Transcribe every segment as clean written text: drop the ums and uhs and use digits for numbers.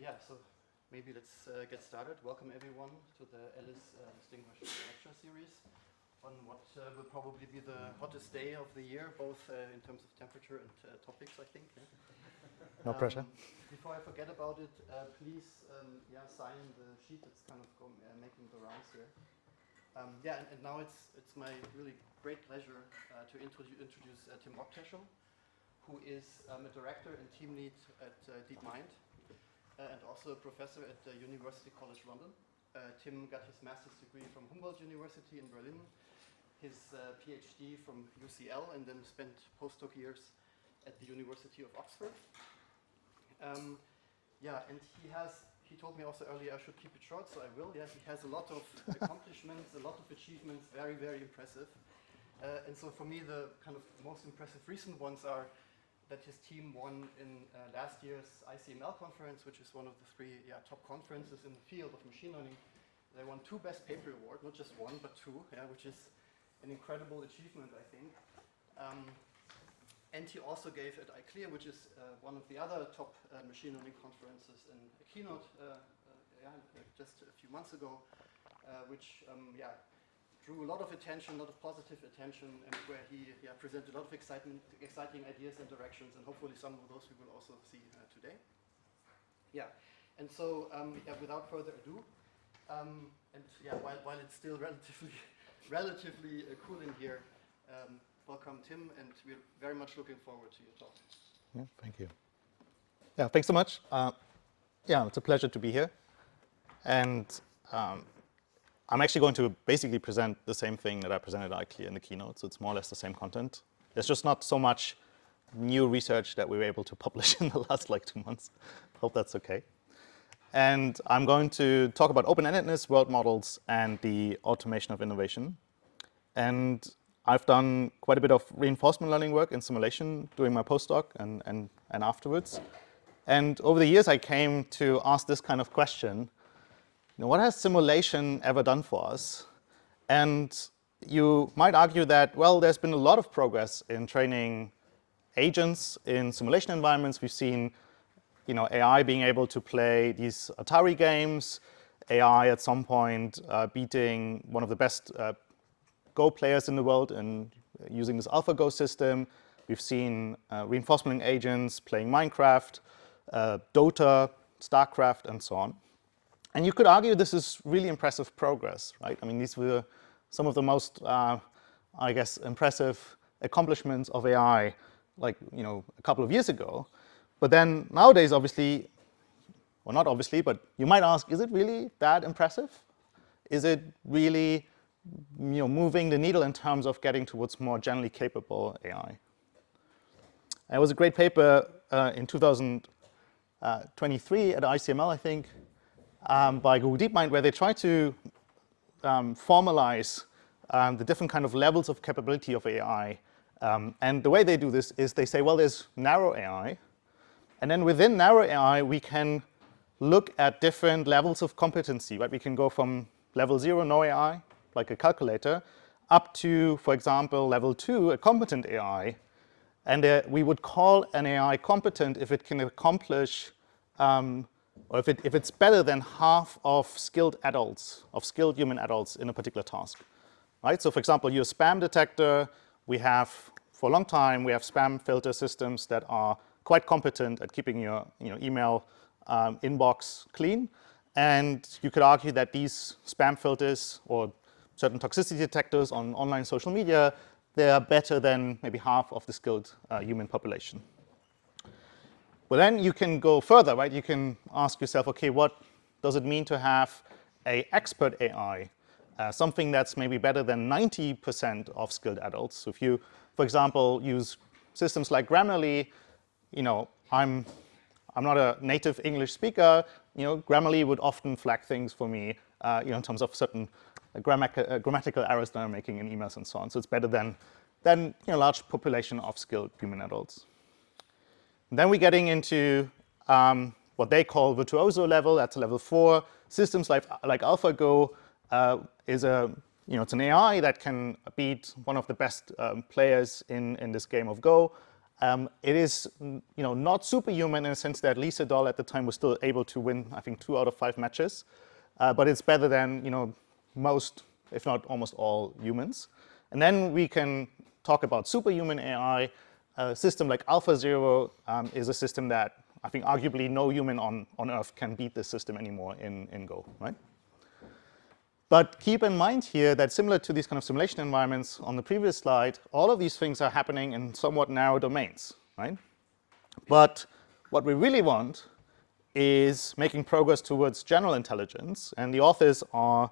Yeah, so maybe let's get started. Welcome everyone to the ELLIS Distinguished Lecture Series on what will probably be the hottest day of the year, both in terms of temperature and topics, I think. No pressure. Before I forget about it, please sign the sheet that's kind of making the rounds here. And now it's my really great pleasure to introduce Tim Rocktäschel, who is a director and team lead at DeepMind, and also a professor at University College London. Tim got his master's degree from Humboldt University in Berlin, his PhD from UCL, and then spent postdoc years at the University of Oxford. And he told me also earlier I should keep it short, so I will. Yeah, he has a lot of accomplishments, a lot of achievements, very, very impressive. And so for me, the kind of most impressive recent ones are that his team won in last year's ICML conference, which is one of the three top conferences in the field of machine learning. They won 2 Best Paper Awards, not just 1, but 2, which is an incredible achievement, I think. And he also gave at ICLR, which is one of the other top machine learning conferences, in a keynote just a few months ago, which drew a lot of attention, a lot of positive attention, and where he presented a lot of exciting ideas and directions, and hopefully some of those we will also see today. And so without further ado, while it's still relatively cool in here, welcome Tim, and we're very much looking forward to your talk. Yeah, thank you. Yeah, thanks so much. It's a pleasure to be here, and I'm actually going to basically present the same thing that I presented at ICLR in the keynote, so it's more or less the same content. There's just not so much new research that we were able to publish in the last 2 months. Hope that's okay. And I'm going to talk about open-endedness, world models, and the automation of innovation. And I've done quite a bit of reinforcement learning work in simulation during my postdoc and afterwards. And over the years, I came to ask this kind of question: what has simulation ever done for us? And you might argue that, well, there's been a lot of progress in training agents in simulation environments. We've seen AI being able to play these Atari games, AI at some point beating one of the best Go players in the world and using this AlphaGo system. We've seen reinforcement learning agents playing Minecraft, Dota, StarCraft, and so on. And you could argue this is really impressive progress, right? I mean, these were some of the most, impressive accomplishments of AI, a couple of years ago. But then nowadays, obviously, well, not obviously, but you might ask, is it really that impressive? Is it really, moving the needle in terms of getting towards more generally capable AI? And it was a great paper in 2023 at ICML, I think, by Google DeepMind, where they try to formalize the different kind of levels of capability of AI. And the way they do this is they say, well, there's narrow AI. And then within narrow AI, we can look at different levels of competency, right? We can go from level 0, no AI, like a calculator, up to, for example, level 2, a competent AI. And we would call an AI competent if it can accomplish or if it's better than half of skilled human adults in a particular task, right? So for example, your spam detector, for a long time, we have spam filter systems that are quite competent at keeping your email inbox clean. And you could argue that these spam filters or certain toxicity detectors on online social media, they are better than maybe half of the skilled human population. But then you can go further, right? You can ask yourself, okay, what does it mean to have an expert AI, something that's maybe better than 90% of skilled adults? So if you, for example, use systems like Grammarly, I'm not a native English speaker. Grammarly would often flag things for me, in terms of certain grammatical errors that I'm making in emails and so on. So it's better than a large population of skilled human adults. Then we're getting into what they call virtuoso level. That's level 4. Systems like AlphaGo is it's an AI that can beat one of the best players in this game of Go. It is not superhuman in the sense that Lee Sedol at the time was still able to win, I think, 2 out of 5 matches. But it's better than most, if not almost all, humans. And then we can talk about superhuman AI. A system like AlphaZero is a system that I think arguably no human on Earth can beat this system anymore in Go, right? But keep in mind here that similar to these kind of simulation environments on the previous slide, all of these things are happening in somewhat narrow domains, right? But what we really want is making progress towards general intelligence, and the authors are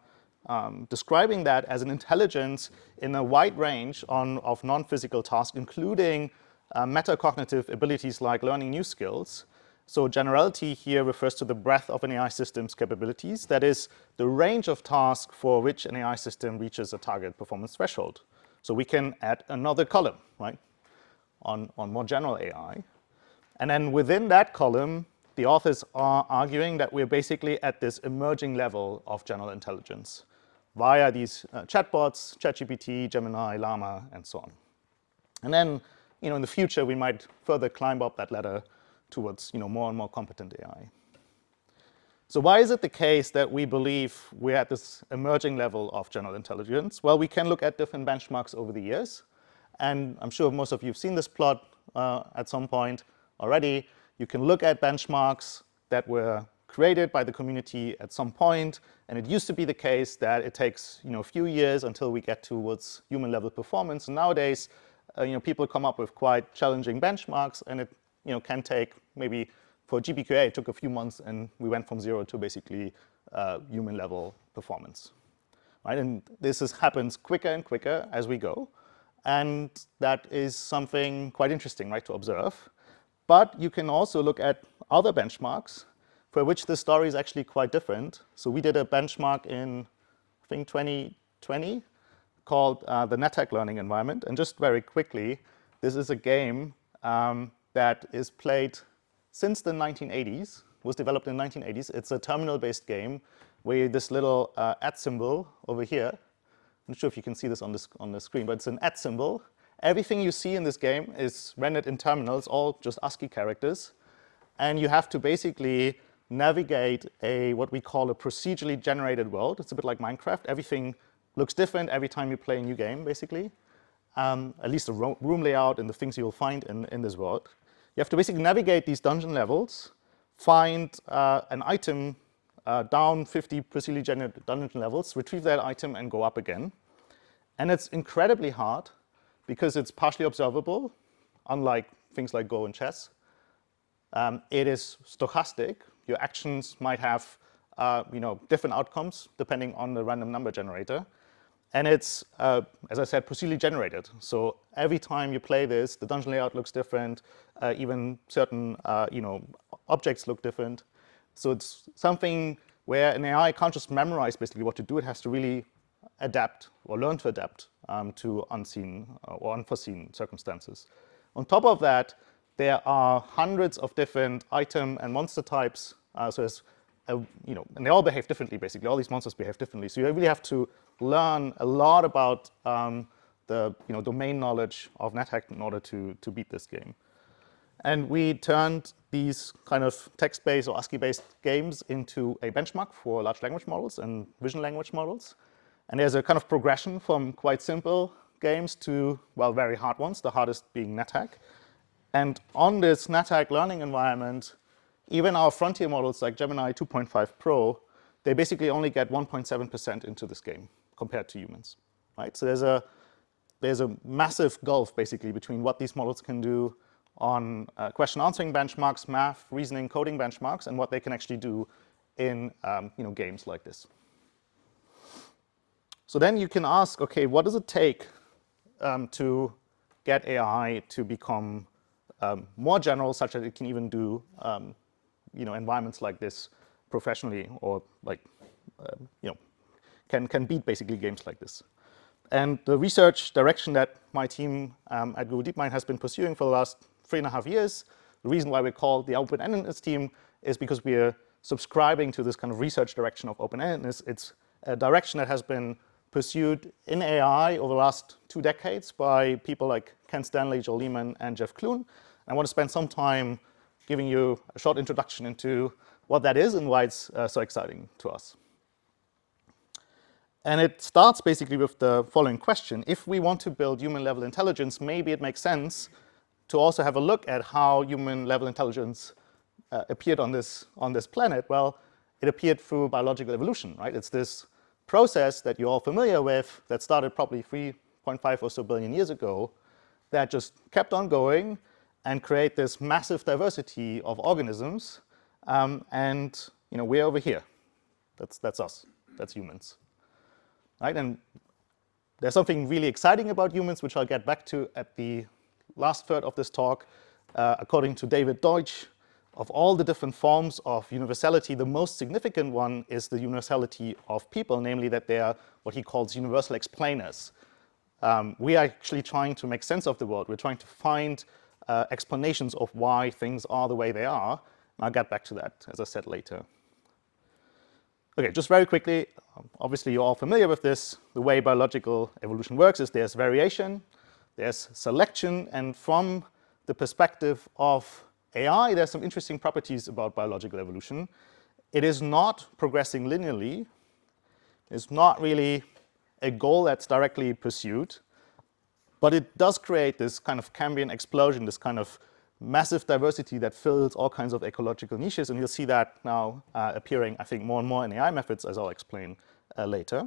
describing that as an intelligence in a wide range of non-physical tasks, including metacognitive abilities like learning new skills. So generality here refers to the breadth of an AI system's capabilities. That is, the range of tasks for which an AI system reaches a target performance threshold. So we can add another column, right, on more general AI. And then within that column, the authors are arguing that we're basically at this emerging level of general intelligence via these chatbots, ChatGPT, Gemini, Llama, and so on. And then, in the future, we might further climb up that ladder towards, more and more competent AI. So why is it the case that we believe we're at this emerging level of general intelligence? Well, we can look at different benchmarks over the years. And I'm sure most of you have seen this plot at some point already. You can look at benchmarks that were created by the community at some point. And it used to be the case that it takes a few years until we get towards human level performance. And nowadays, people come up with quite challenging benchmarks, and it can take maybe for GPQA, it took a few months, and we went from 0 to basically human level performance. Right? And this happens quicker and quicker as we go. And that is something quite interesting, right, to observe. But you can also look at other benchmarks for which the story is actually quite different. So we did a benchmark in, I think, 2020 called the NetHack Learning Environment. And just very quickly, this is a game that is played since the 1980s, was developed in the 1980s. It's a terminal-based game where this little @ symbol over here, I'm not sure if you can see this on the screen, but it's an @ symbol. Everything you see in this game is rendered in terminals, all just ASCII characters. And you have to basically navigate what we call a procedurally generated world. It's a bit like Minecraft. Everything looks different every time you play a new game, basically. At least the room layout and the things you'll find in this world. You have to basically navigate these dungeon levels, find an item down 50 procedurally generated dungeon levels, retrieve that item, and go up again. And it's incredibly hard because it's partially observable, unlike things like Go and chess. It is stochastic. Your actions might have different outcomes depending on the random number generator. And it's, as I said, procedurally generated. So every time you play this, the dungeon layout looks different. Even certain objects look different. So it's something where an AI can't just memorize basically what to do. It has to really adapt or learn to adapt to unseen or unforeseen circumstances. On top of that, there are hundreds of different item and monster types. So there's, and they all behave differently, basically. All these monsters behave differently. So you really have to learn a lot about the domain knowledge of NetHack in order to beat this game. And we turned these kind of text-based or ASCII-based games into a benchmark for large language models and vision language models. And there's a kind of progression from quite simple games to, well, very hard ones, the hardest being NetHack. And on this NetHack learning environment, even our frontier models like Gemini 2.5 Pro, they basically only get 1.7% into this game compared to humans, right? So there's a massive gulf, basically, between what these models can do on question answering benchmarks, math, reasoning, coding benchmarks, and what they can actually do in games like this. So then you can ask, okay, what does it take to get AI to become more general, such that it can even do environments like this professionally, or like can beat basically games like this. And the research direction that my team at Google DeepMind has been pursuing for the last 3.5 years, the reason why we're called the Open-Endedness team is because we're subscribing to this kind of research direction of open-endedness. It's a direction that has been pursued in AI over the last 2 decades by people like Ken Stanley, Joel Lehman, and Jeff Clune. I want to spend some time giving you a short introduction into what that is and why it's so exciting to us. And it starts basically with the following question. If we want to build human-level intelligence, maybe it makes sense to also have a look at how human-level intelligence appeared on this planet. Well, it appeared through biological evolution, right? It's this process that you're all familiar with that started probably 3.5 or so billion years ago that just kept on going and create this massive diversity of organisms. And we're over here. That's us. That's humans. Right? And there's something really exciting about humans, which I'll get back to at the last third of this talk. According to David Deutsch, of all the different forms of universality, the most significant one is the universality of people, namely that they are what he calls universal explainers. We are actually trying to make sense of the world. We're trying to find explanations of why things are the way they are. I'll get back to that, as I said, later. Okay, just very quickly, obviously you're all familiar with this. The way biological evolution works is there's variation, there's selection, and from the perspective of AI, there's some interesting properties about biological evolution. It is not progressing linearly. It's not really a goal that's directly pursued, but it does create this kind of Cambrian explosion, this kind of massive diversity that fills all kinds of ecological niches, and you'll see that now appearing, I think, more and more in AI methods, as I'll explain later.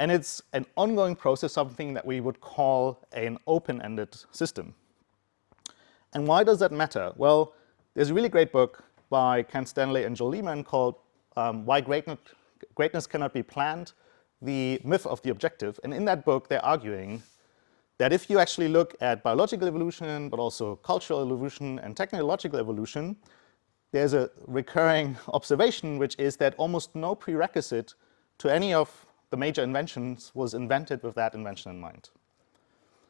And it's an ongoing process, something that we would call an open-ended system. And why does that matter? Well, there's a really great book by Ken Stanley and Joel Lehman called Why Greatness Cannot Be Planned, The Myth of the Objective. And in that book, they're arguing that if you actually look at biological evolution, but also cultural evolution and technological evolution, there's a recurring observation, which is that almost no prerequisite to any of the major inventions was invented with that invention in mind.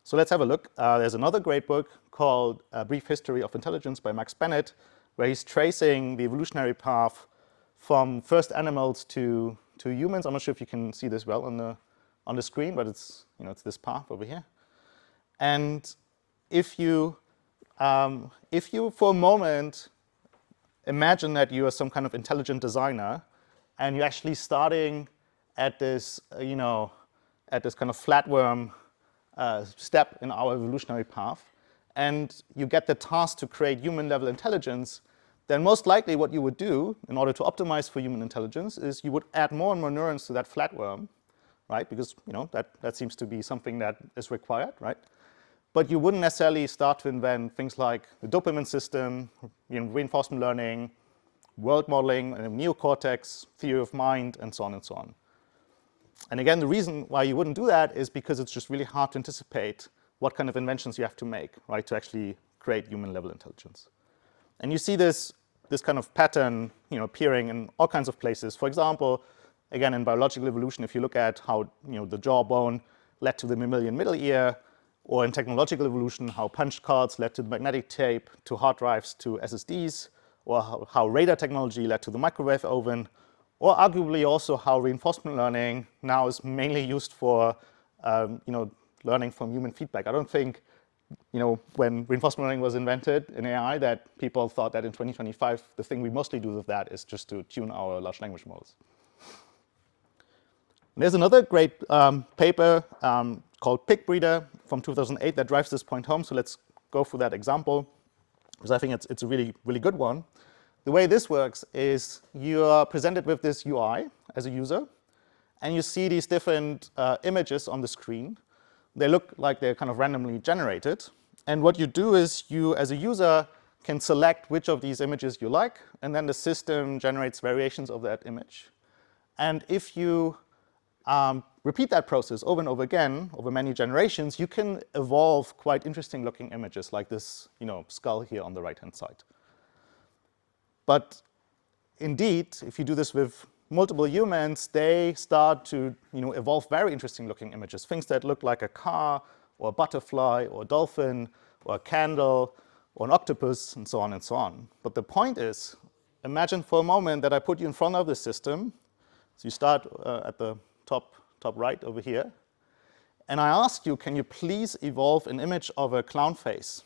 So let's have a look. There's another great book called A Brief History of Intelligence by Max Bennett, where he's tracing the evolutionary path from first animals to humans. I'm not sure if you can see this well on the screen, but it's this path over here. And if you for a moment imagine that you are some kind of intelligent designer, and you're actually starting at this kind of flatworm step in our evolutionary path, and you get the task to create human-level intelligence, then most likely what you would do in order to optimize for human intelligence is you would add more and more neurons to that flatworm, right? Because that seems to be something that is required, right? But you wouldn't necessarily start to invent things like the dopamine system, reinforcement learning, world modeling, neocortex, theory of mind, and so on and so on. And again, the reason why you wouldn't do that is because it's just really hard to anticipate what kind of inventions you have to make, right, to actually create human-level intelligence. And you see this kind of pattern, appearing in all kinds of places. For example, again, in biological evolution, if you look at how the jawbone led to the mammalian middle ear, or in technological evolution, how punch cards led to the magnetic tape, to hard drives, to SSDs, or how radar technology led to the microwave oven, or arguably also how reinforcement learning now is mainly used for learning from human feedback. I don't think when reinforcement learning was invented in AI that people thought that in 2025 the thing we mostly do with that is just to tune our large language models. There's another great paper called Pig Breeder from 2008 that drives this point home. So let's go through that example, because I think it's a really, really good one. The way this works is you are presented with this UI as a user, and you see these different images on the screen. They look like they're kind of randomly generated. And what you do is you, as a user, can select which of these images you like, and then the system generates variations of that image. And if you repeat that process over and over again, over many generations, you can evolve quite interesting looking images like this skull here on the right-hand side. But indeed, if you do this with multiple humans, they start to evolve very interesting looking images, things that look like a car, or a butterfly, or a dolphin, or a candle, or an octopus, and so on and so on. But the point is, imagine for a moment that I put you in front of the system. So you start at the top right over here, and I ask you, can you please evolve an image of a clown face?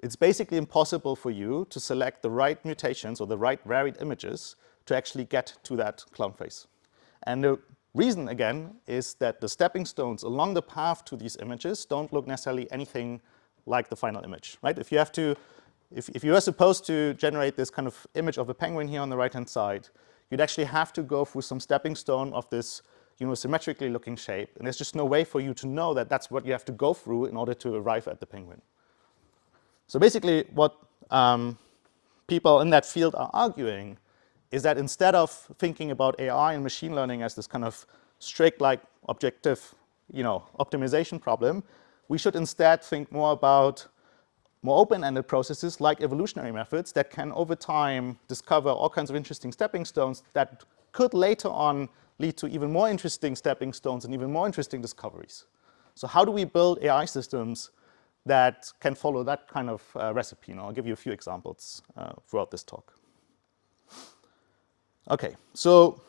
It's basically impossible for you to select the right mutations or the right varied images to actually get to that clown face. And the reason, again, is that the stepping stones along the path to these images don't look necessarily anything like the final image, right? If you are supposed to generate this kind of image of a penguin here on the right-hand side, you'd actually have to go through some stepping stone of this, symmetrically looking shape, and there's just no way for you to know that that's what you have to go through in order to arrive at the penguin. So basically, what people in that field are arguing is that instead of thinking about AI and machine learning as this kind of strict, like, objective, optimization problem, we should instead think more about more open-ended processes like evolutionary methods that can, over time, discover all kinds of interesting stepping stones that could later on lead to even more interesting stepping stones and even more interesting discoveries. So how do we build AI systems that can follow that kind of recipe? And I'll give you a few examples throughout this talk. Okay, so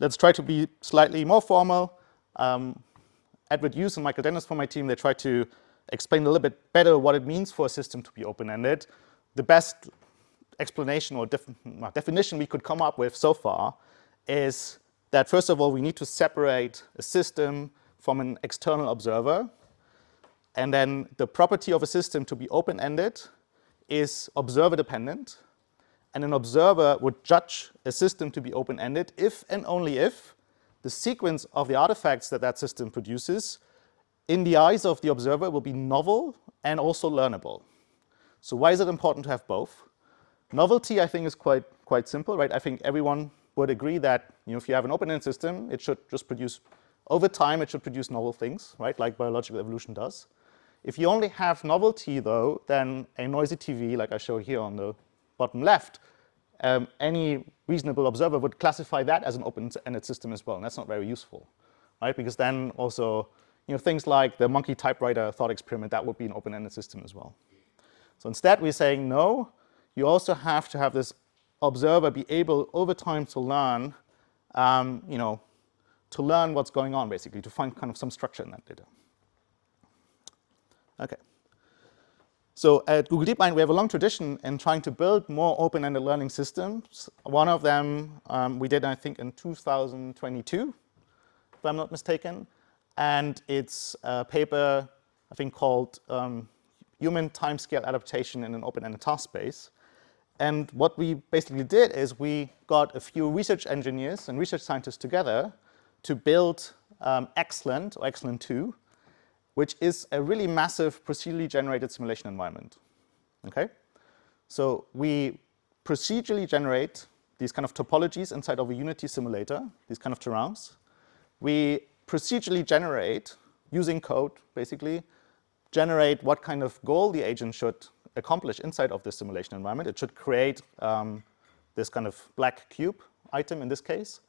let's try to be slightly more formal. Edward Hughes and Michael Dennis from my team, they try to explain a little bit better what it means for a system to be open-ended. The best explanation or definition we could come up with so far is that, first of all, we need to separate a system from an external observer. And then the property of a system to be open-ended is observer-dependent. And an observer would judge a system to be open-ended if and only if the sequence of the artifacts that that system produces, in the eyes of the observer, will be novel and also learnable. So why is it important to have both? Novelty, I think, is quite simple, right? I think everyone would agree that if you have an open-ended system, it should just produce, over time, it should produce novel things, right? Like biological evolution does. If you only have novelty, though, then a noisy TV, like I show here on the bottom left, any reasonable observer would classify that as an open-ended system as well, and that's not very useful, right? Because then also, things like the monkey typewriter thought experiment, that would be an open-ended system as well. So instead, we're saying no. You also have to have this observer be able, over time, to learn, to learn what's going on, basically, to find kind of some structure in that data. Okay. So at Google DeepMind, we have a long tradition in trying to build more open-ended learning systems. One of them we did, I think, in 2022, if I'm not mistaken. And it's a paper, I think, called Human Timescale Adaptation in an Open-Ended Task Space. And what we basically did is we got a few research engineers and research scientists together to build Excellent, or Excellent 2, which is a really massive procedurally generated simulation environment. Okay? So we procedurally generate these kind of topologies inside of a Unity simulator, these kind of terrains. We procedurally generate, using code, basically, generate what kind of goal the agent should accomplish inside of this simulation environment. It should create this kind of black cube item in this case.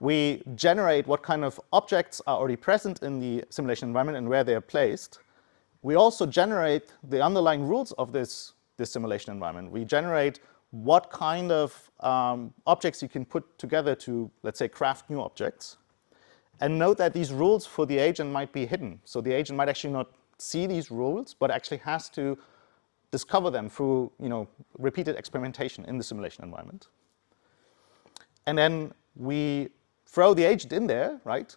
We generate what kind of objects are already present in the simulation environment and where they are placed. We also generate the underlying rules of this simulation environment. We generate what kind of objects you can put together to, let's say, craft new objects. And note that these rules for the agent might be hidden. So the agent might actually not see these rules, but actually has to discover them through repeated experimentation in the simulation environment. And then we throw the agent in there, right?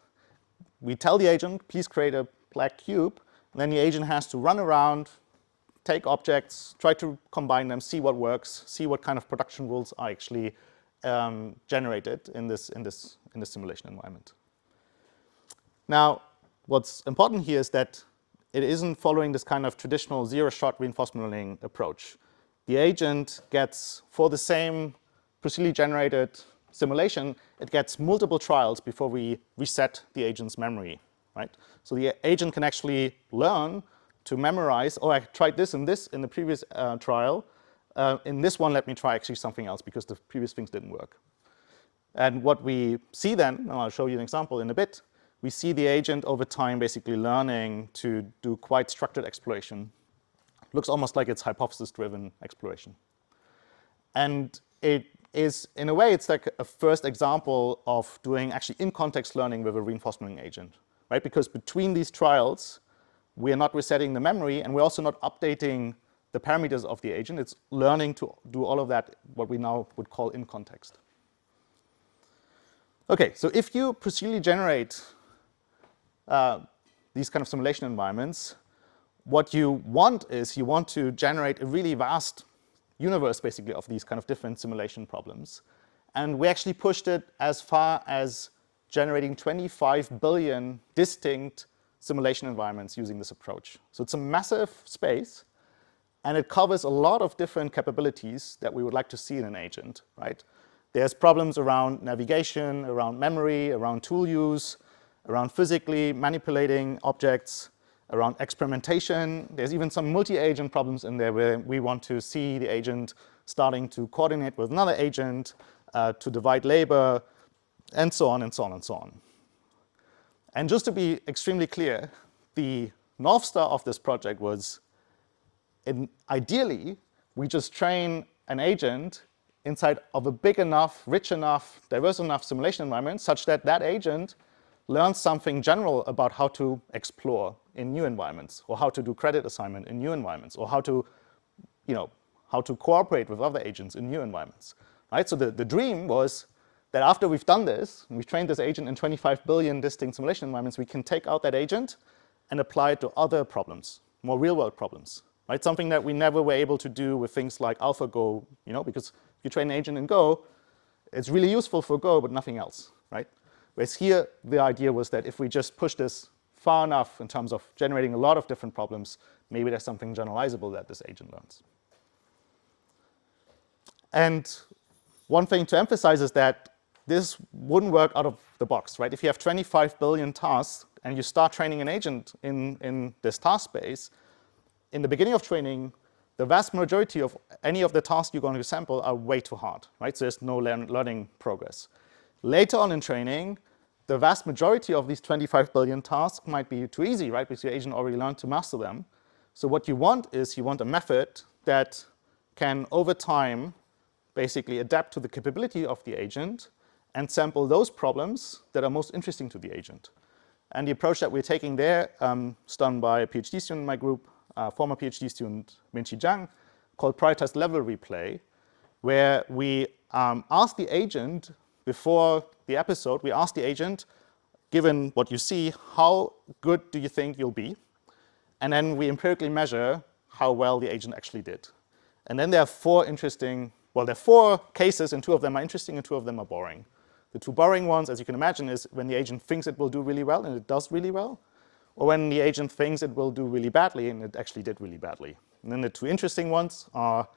We tell the agent, please create a black cube. And then the agent has to run around, take objects, try to combine them, see what works, see what kind of production rules are actually generated in this simulation environment. Now, what's important here is that it isn't following this kind of traditional zero-shot reinforcement learning approach. The agent gets, for the same procedurally generated simulation, it gets multiple trials before we reset the agent's memory, right? So the agent can actually learn to memorize, oh, I tried this and this in the previous trial. In this one, let me try actually something else because the previous things didn't work. And what we see then, and I'll show you an example in a bit, we see the agent over time basically learning to do quite structured exploration. Looks almost like it's hypothesis-driven exploration. And it is, in a way, it's like a first example of doing actually in-context learning with a reinforcement learning agent. right? Because between these trials, we are not resetting the memory, and we're also not updating the parameters of the agent. It's learning to do all of that, what we now would call in context. Okay, so if you procedurally generate these kind of simulation environments, what you want is you want to generate a really vast universe, basically, of these kind of different simulation problems. And we actually pushed it as far as generating 25 billion distinct simulation environments using this approach. So it's a massive space, and it covers a lot of different capabilities that we would like to see in an agent, right? There's problems around navigation, around memory, around tool use, around physically manipulating objects, around experimentation. There's even some multi-agent problems in there where we want to see the agent starting to coordinate with another agent, to divide labor, and so on and so on and so on. And just to be extremely clear, the North Star of this project was, ideally, we just train an agent inside of a big enough, rich enough, diverse enough simulation environment such that that agent learns something general about how to explore in new environments, or how to do credit assignment in new environments, or how to, how to cooperate with other agents in new environments, right? So the dream was that after we've done this, and we've trained this agent in 25 billion distinct simulation environments, we can take out that agent and apply it to other problems, more real-world problems, right? Something that we never were able to do with things like AlphaGo, because if you train an agent in Go, it's really useful for Go, but nothing else, right? Whereas here, the idea was that if we just push this far enough in terms of generating a lot of different problems, maybe there's something generalizable that this agent learns. And one thing to emphasize is that this wouldn't work out of the box, right? If you have 25 billion tasks and you start training an agent in this task space, in the beginning of training, the vast majority of any of the tasks you're going to sample are way too hard, right? So there's no learning progress. Later on in training, the vast majority of these 25 billion tasks might be too easy, right? Because your agent already learned to master them. So what you want is you want a method that can, over time, basically adapt to the capability of the agent and sample those problems that are most interesting to the agent. And the approach that we're taking there is done by a PhD student in my group, former PhD student Minqi Zhang, called prioritized level replay, where we ask the agent, before the episode, we ask the agent, given what you see, how good do you think you'll be? And then we empirically measure how well the agent actually did. And then there are four cases, and two of them are interesting and two of them are boring. The two boring ones, as you can imagine, is when the agent thinks it will do really well and it does really well, or when the agent thinks it will do really badly and it actually did really badly. And then the two interesting ones are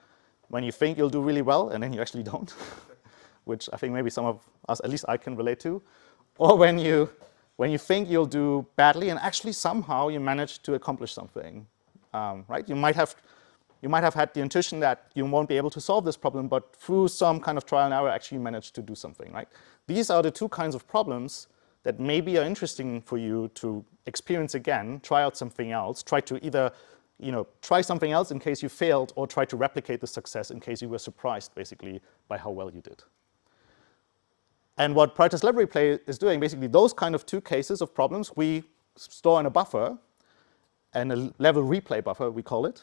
when you think you'll do really well and then you actually don't, which I think maybe some of us, at least I can relate to, or when you think you'll do badly and actually somehow you manage to accomplish something, right? You might have had the intuition that you won't be able to solve this problem, but through some kind of trial and error, actually managed to do something, right? These are the two kinds of problems that maybe are interesting for you to experience again, try out something else, try to either, try something else in case you failed, or try to replicate the success in case you were surprised, basically, by how well you did. And what prioritized level replay is doing, basically, those kind of two cases of problems, we store in a buffer, and a level replay buffer, we call it.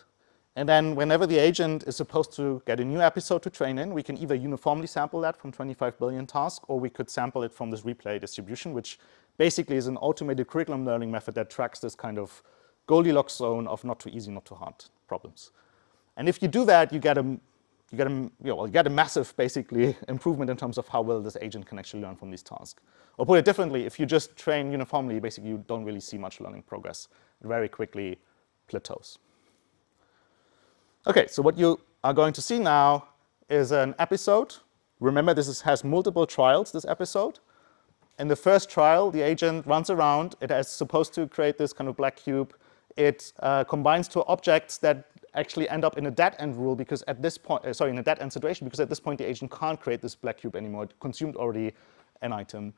And then whenever the agent is supposed to get a new episode to train in, we can either uniformly sample that from 25 billion tasks, or we could sample it from this replay distribution, which basically is an automated curriculum learning method that tracks this kind of Goldilocks zone of not too easy, not too hard problems. And if you do that, you get a massive, basically, improvement in terms of how well this agent can actually learn from these tasks. Or put it differently, if you just train uniformly, basically you don't really see much learning progress. It very quickly plateaus. Okay, so what you are going to see now is an episode. Remember, this has multiple trials, this episode. In the first trial, the agent runs around. It is supposed to create this kind of black cube. It combines two objects that actually end up in a dead-end rule because at this point, in a dead-end situation, because at this point the agent can't create this black cube anymore. It consumed already an item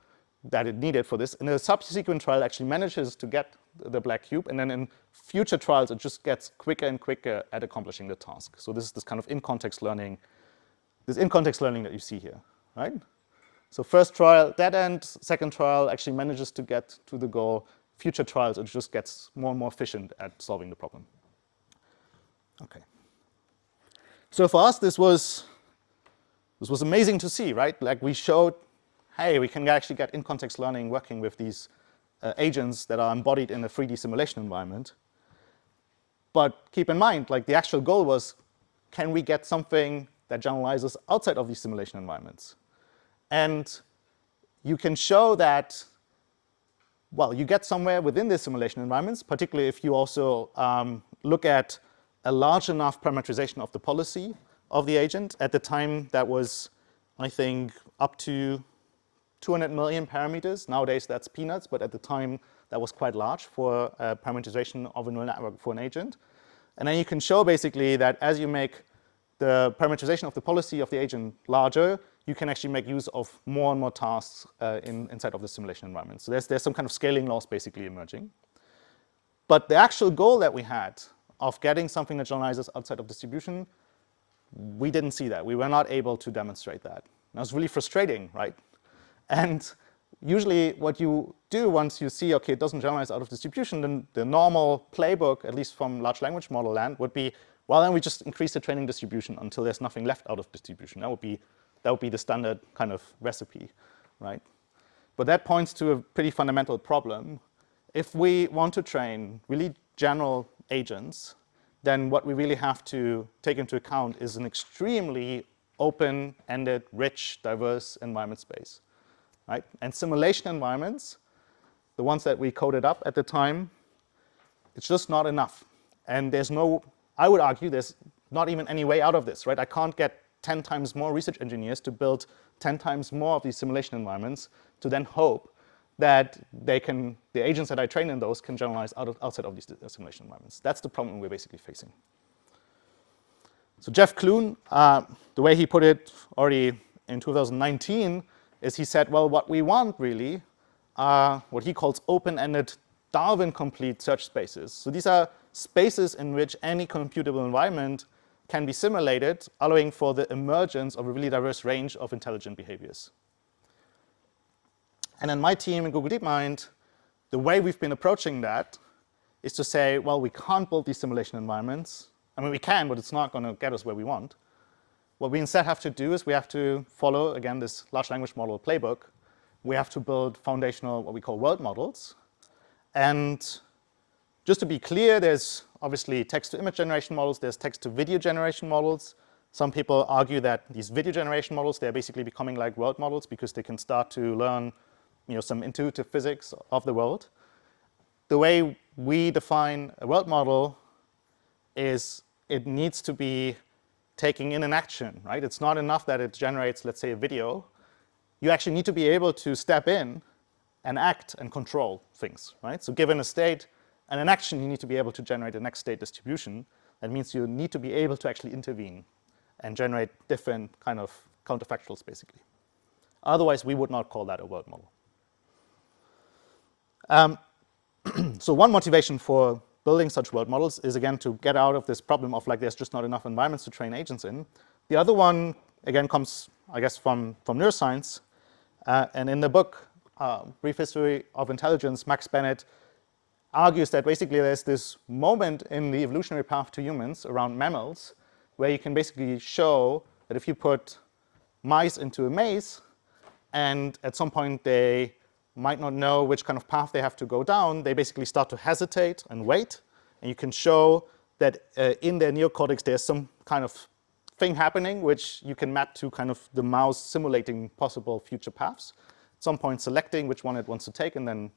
that it needed for this. And the subsequent trial actually manages to get the black cube, and then in future trials, it just gets quicker and quicker at accomplishing the task. So this is this kind of in-context learning, that you see here, right? So first trial, dead end. Second trial actually manages to get to the goal. future trials, it just gets more and more efficient at solving the problem. Okay. So for us, this was amazing to see, right? Like we showed, hey, we can actually get in-context learning working with these agents that are embodied in a 3D simulation environment. But keep in mind, like the actual goal was, can we get something that generalizes outside of these simulation environments? And you can show that, well, you get somewhere within the simulation environments, particularly if you also look at a large enough parameterization of the policy of the agent. At the time, that was, I think, up to 200 million parameters. Nowadays, that's peanuts, but at the time, that was quite large for parameterization of a neural network for an agent. And then you can show basically that as you make the parameterization of the policy of the agent larger, you can actually make use of more and more tasks inside of the simulation environment. So there's some kind of scaling laws basically emerging. But the actual goal that we had of getting something that generalizes outside of distribution, we didn't see that. We were not able to demonstrate that. And that was really frustrating, right? And usually what you do once you see, okay, it doesn't generalize out of distribution, then the normal playbook, at least from large language model land, would be, well, then we just increase the training distribution until there's nothing left out of distribution. That would be the standard kind of recipe, right? But that points to a pretty fundamental problem. If we want to train really general agents, then what we really have to take into account is an extremely open-ended, rich, diverse environment space, right? And simulation environments, the ones that we coded up at the time, it's just not enough. And there's no, I would argue, there's not even any way out of this, right? I can't get 10 times more research engineers to build 10 times more of these simulation environments to then hope that the agents that I train in those can generalize outside of these simulation environments. That's the problem we're basically facing. So Jeff Clune, the way he put it already in 2019 is he said, well, what we want really are what he calls open-ended Darwin-complete search spaces. So these are spaces in which any computable environment can be simulated, allowing for the emergence of a really diverse range of intelligent behaviors. And in my team in Google DeepMind, the way we've been approaching that is to say, well, we can't build these simulation environments. I mean, we can, but it's not going to get us where we want. What we instead have to do is we have to follow, again, this large language model playbook. We have to build foundational, what we call world models. And just to be clear, there's obviously text-to-image generation models. There's text-to-video generation models. Some people argue that these video generation models, they're basically becoming like world models because they can start to learn some intuitive physics of the world. The way we define a world model is it needs to be taking in an action, right? It's not enough that it generates, let's say, a video. You actually need to be able to step in and act and control things, right? So given a state and an action, you need to be able to generate a next state distribution. That means you need to be able to actually intervene and generate different kind of counterfactuals, basically. Otherwise, we would not call that a world model. So one motivation for building such world models is, again, to get out of this problem of like there's just not enough environments to train agents in. The other one, again, comes, I guess, from neuroscience. And in the book, Brief History of Intelligence, Max Bennett argues that basically there's this moment in the evolutionary path to humans around mammals where you can basically show that if you put mice into a maze and at some point they might not know which kind of path they have to go down, they basically start to hesitate and wait. And you can show that in their neocortex there's some kind of thing happening which you can map to kind of the mouse simulating possible future paths. At some point selecting which one it wants to take and then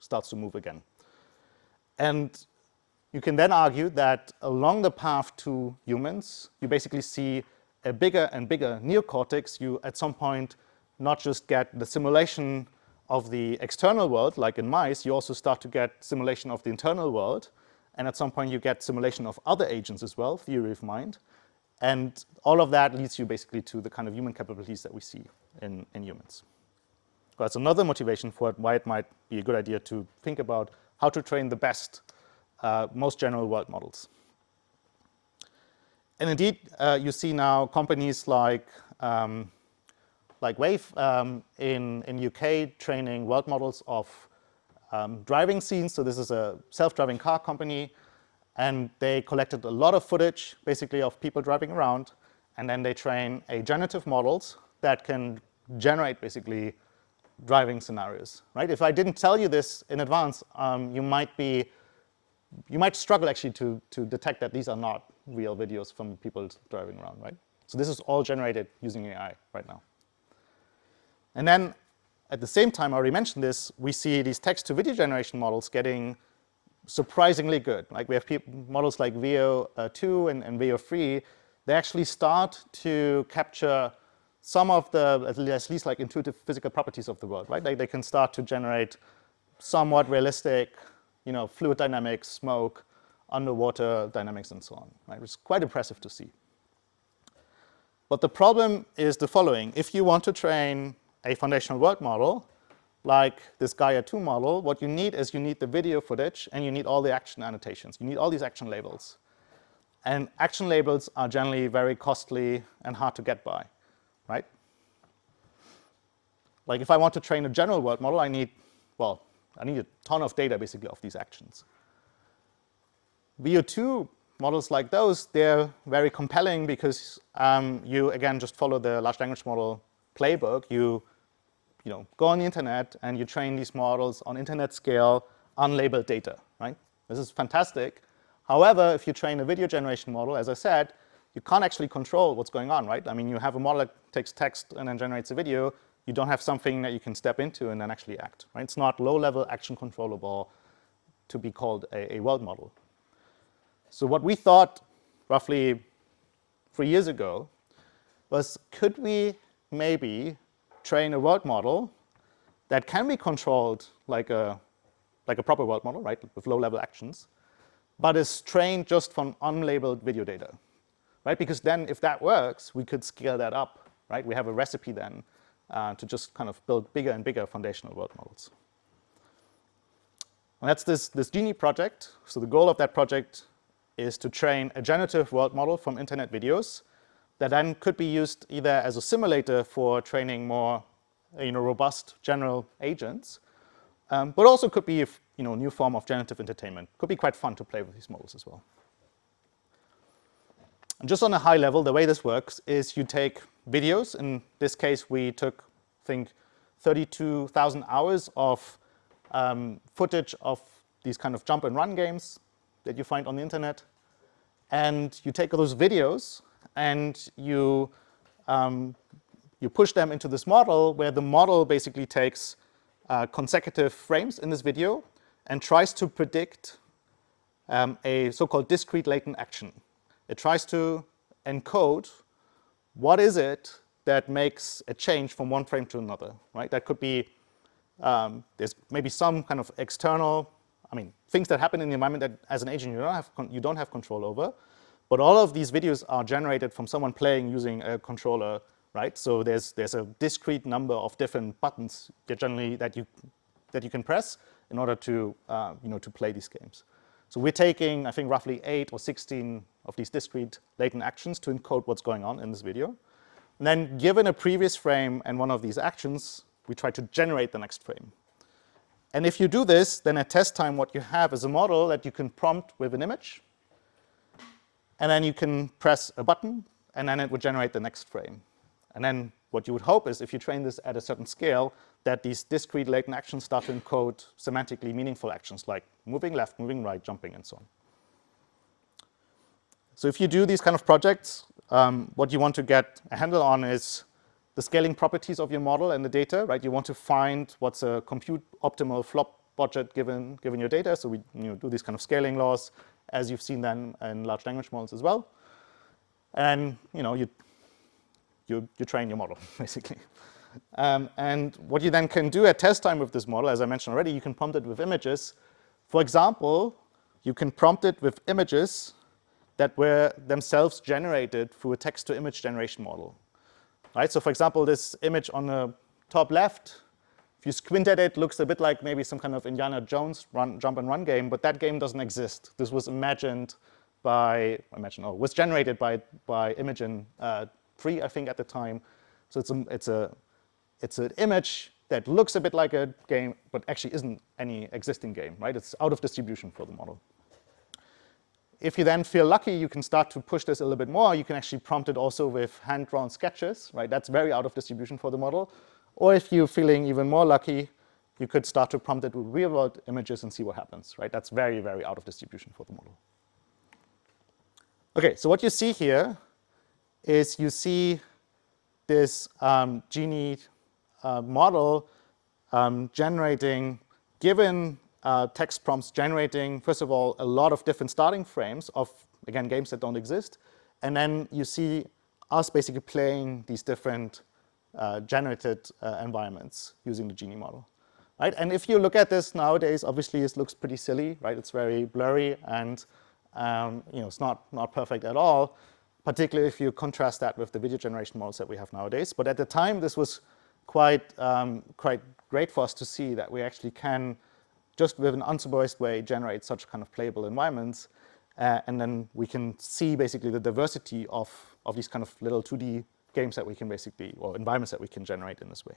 starts to move again. And you can then argue that along the path to humans, you basically see a bigger and bigger neocortex. You at some point not just get the simulation of the external world, like in mice, you also start to get simulation of the internal world. And at some point, you get simulation of other agents as well, theory of mind. And all of that leads you basically to the kind of human capabilities that we see in humans. So that's another motivation for why it might be a good idea to think about how to train the best, most general world models. And indeed, you see now companies like Wave in UK training world models of driving scenes. So this is a self-driving car company, and they collected a lot of footage, basically, of people driving around, and then they train a generative models that can generate, basically, driving scenarios, right? If I didn't tell you this in advance, you might struggle, actually, to detect that these are not real videos from people driving around, right? So this is all generated using AI right now. And then, at the same time, I already mentioned this, we see these text-to-video generation models getting surprisingly good. Like we have models like VO2 and VO3. They actually start to capture some of the, at least like intuitive physical properties of the world, right? They can start to generate somewhat realistic, fluid dynamics, smoke, underwater dynamics, and so on, right? It's quite impressive to see. But the problem is the following. If you want to train a foundational world model, like this Gaia 2 model, what you need is the video footage, and you need all the action annotations. You need all these action labels. And action labels are generally very costly and hard to get by, right? Like if I want to train a general world model, I need a ton of data, basically, of these actions. VO2 models like those, they're very compelling because you, again, just follow the large language model playbook. You go on the internet and you train these models on internet scale, unlabeled data, right? This is fantastic. However, if you train a video generation model, as I said, you can't actually control what's going on, right? I mean, you have a model that takes text and then generates a video. You don't have something that you can step into and then actually act, right? It's not low-level action controllable to be called a world model. So what we thought roughly 3 years ago was, could we maybe train a world model that can be controlled like a proper world model, right, with low-level actions, but is trained just from unlabeled video data, right? Because then if that works, we could scale that up, right? We have a recipe then to just kind of build bigger and bigger foundational world models. And that's this Genie project. So the goal of that project is to train a generative world model from internet videos that then could be used either as a simulator for training more robust general agents, but also could be a new form of generative entertainment. Could be quite fun to play with these models as well. And just on a high level, the way this works is you take videos. In this case, we took, I think, 32,000 hours of footage of these kind of jump and run games that you find on the internet. And you take those videos and you push them into this model where the model basically takes consecutive frames in this video and tries to predict a so-called discrete latent action. It tries to encode what is it that makes a change from one frame to another, right? That could be, there's maybe some kind of external, things that happen in the environment that as an agent you don't have control over. But all of these videos are generated from someone playing using a controller, right? So there's a discrete number of different buttons that you can press in order to to play these games. So we're taking, I think, roughly 8 or 16 of these discrete latent actions to encode what's going on in this video. And then given a previous frame and one of these actions, we try to generate the next frame. And if you do this, then at test time, what you have is a model that you can prompt with an image. And then you can press a button, and then it would generate the next frame. And then what you would hope is, if you train this at a certain scale, that these discrete latent actions start to encode semantically meaningful actions like moving left, moving right, jumping, and so on. So if you do these kind of projects, what you want to get a handle on is the scaling properties of your model and the data, right? You want to find what's a compute optimal flop budget given your data. So we do these kind of scaling laws, as you've seen then in large language models as well. And you train your model, basically. And what you then can do at test time with this model, as I mentioned already, you can prompt it with images. For example, you can prompt it with images that were themselves generated through a text-to-image generation model. Right? So for example, this image on the top left, if you squint at it, looks a bit like maybe some kind of Indiana Jones jump and run game, but that game doesn't exist. This was was generated by Imogen 3, I think, at the time. So it's an image that looks a bit like a game, but actually isn't any existing game, right? It's out of distribution for the model. If you then feel lucky, you can start to push this a little bit more. You can actually prompt it also with hand-drawn sketches, right? That's very out of distribution for the model. Or if you're feeling even more lucky, you could start to prompt it with real-world images and see what happens, right? That's very, very out of distribution for the model. Okay, so what you see here is you see this Genie model generating, given text prompts, generating, first of all, a lot of different starting frames of, again, games that don't exist. And then you see us basically playing these different generated environments using the Genie model. Right? And if you look at this nowadays, obviously this looks pretty silly, right? It's very blurry and it's not perfect at all, particularly if you contrast that with the video generation models that we have nowadays. But at the time, this was quite great for us to see that we actually can, just with an unsupervised way, generate such kind of playable environments. And then we can see basically the diversity of these kind of little 2D games that we can basically, or environments that we can generate in this way.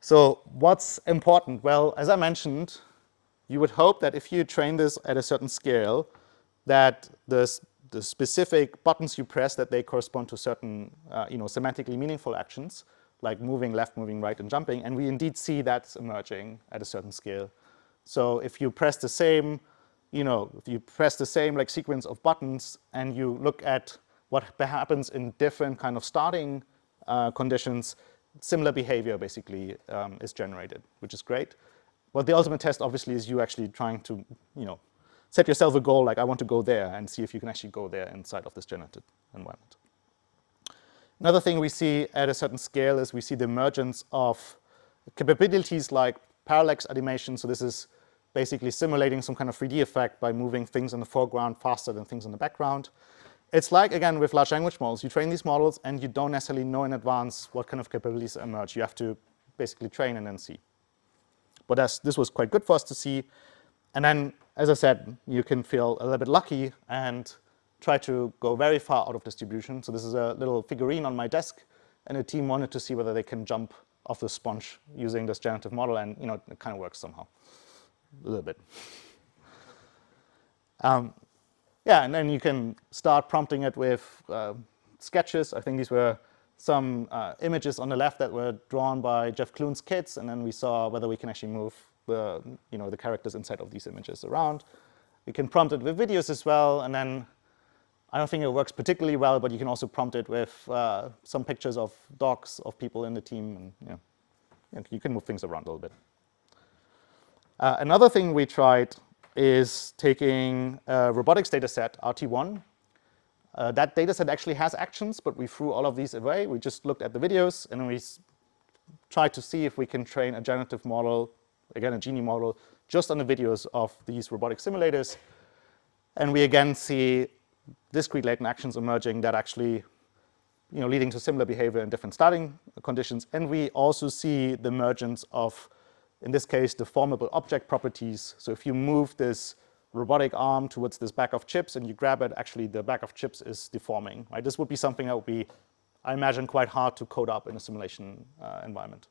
So what's important? Well, as I mentioned, you would hope that if you train this at a certain scale, that the specific buttons you press, that they correspond to certain semantically meaningful actions, like moving left, moving right, and jumping. And we indeed see that's emerging at a certain scale. So if you press the same, like sequence of buttons, and you look at what happens in different kind of starting conditions, similar behavior basically is generated, which is great. But the ultimate test, obviously, is you actually trying to, set yourself a goal, like I want to go there, and see if you can actually go there inside of this generated environment. Another thing we see at a certain scale is we see the emergence of capabilities like parallax animation. So this is basically simulating some kind of 3D effect by moving things in the foreground faster than things in the background. It's like, again, with large language models. You train these models, and you don't necessarily know in advance what kind of capabilities emerge. You have to basically train and then see. But this was quite good for us to see. And then, as I said, you can feel a little bit lucky and try to go very far out of distribution. So this is a little figurine on my desk, and the team wanted to see whether they can jump off the sponge using this generative model, and it kind of works somehow, a little bit. Yeah, and then you can start prompting it with sketches. I think these were some images on the left that were drawn by Jeff Clune's kids, and then we saw whether we can actually move the characters inside of these images around. You can prompt it with videos as well, and then I don't think it works particularly well, but you can also prompt it with some pictures of dogs of people in the team, and you can move things around a little bit. Another thing we tried is taking a robotics data set, RT1. That data set actually has actions, but we threw all of these away. We just looked at the videos, and then we tried to see if we can train a generative model, again, a Genie model, just on the videos of these robotic simulators. And we again see discrete latent actions emerging that actually, leading to similar behavior in different starting conditions. And we also see the emergence of, in this case, deformable object properties. So if you move this robotic arm towards this bag of chips and you grab it, actually the bag of chips is deforming. Right? This would be something that would be, I imagine, quite hard to code up in a simulation environment.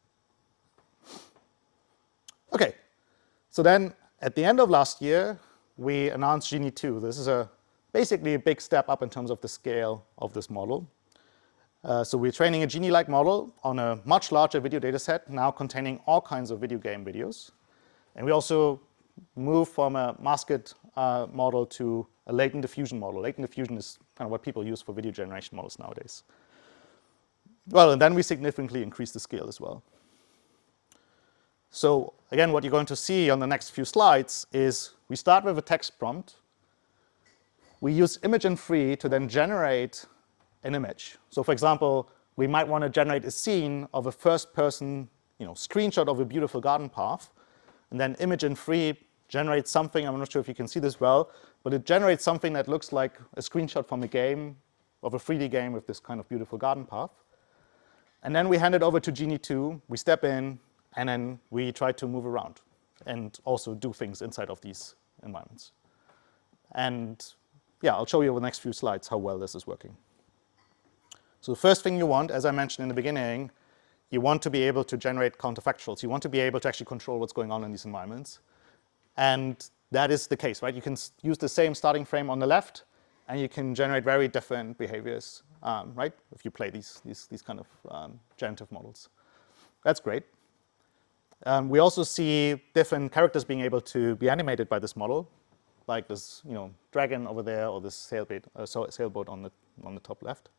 Okay, so then at the end of last year, we announced Genie 2. This is basically a big step up in terms of the scale of this model. So we're training a Genie-like model on a much larger video data set, now containing all kinds of video game videos. And we also move from a masked model to a latent diffusion model. Latent diffusion is kind of what people use for video generation models nowadays. Well, and then we significantly increase the scale as well. So again, what you're going to see on the next few slides is we start with a text prompt. We use Imagen-free to then generate an image. So for example, we might want to generate a scene of a first-person screenshot of a beautiful garden path. And then Imagen-free generates something, I'm not sure if you can see this well, but it generates something that looks like a screenshot from a game, of a 3D game with this kind of beautiful garden path. And then we hand it over to Genie 2, we step in, and then we try to move around and also do things inside of these environments. And yeah, I'll show you over the next few slides how well this is working. So the first thing you want, as I mentioned in the beginning, you want to be able to generate counterfactuals. You want to be able to actually control what's going on in these environments. And that is the case, right? You can use the same starting frame on the left, and you can generate very different behaviors, right? If you play these kind of generative models. That's great. We also see different characters being able to be animated by this model, like this, dragon over there, or this sailboat on the top left.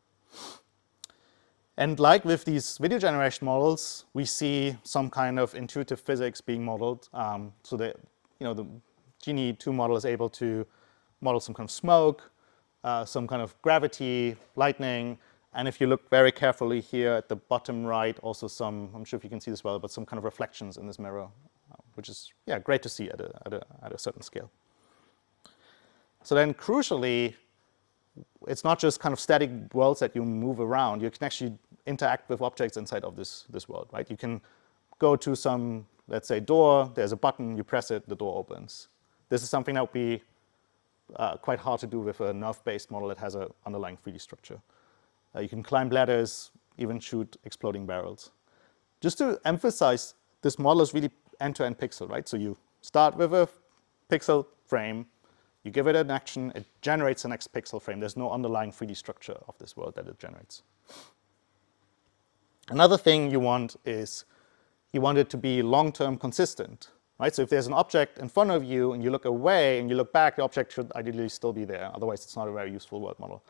And like with these video generation models, we see some kind of intuitive physics being modeled. So that the Genie 2 model is able to model some kind of smoke, some kind of gravity, lightning, and if you look very carefully here at the bottom right, also some, I'm sure if you can see this well, but some kind of reflections in this mirror, which is great to see at a certain scale. So then crucially, it's not just kind of static worlds that you move around. You can actually interact with objects inside of this world, right? You can go to some, let's say, door. There's a button. You press it. The door opens. This is something that would be quite hard to do with a nerve-based model that has an underlying 3D structure. You can climb ladders, even shoot exploding barrels. Just to emphasize, this model is really end-to-end pixel, right? So you start with a pixel frame. You give it an action. It generates the next pixel frame. There's no underlying 3D structure of this world that it generates. Another thing you want is you want it to be long-term consistent, right? So if there's an object in front of you and you look away and you look back, the object should ideally still be there. Otherwise, it's not a very useful world model.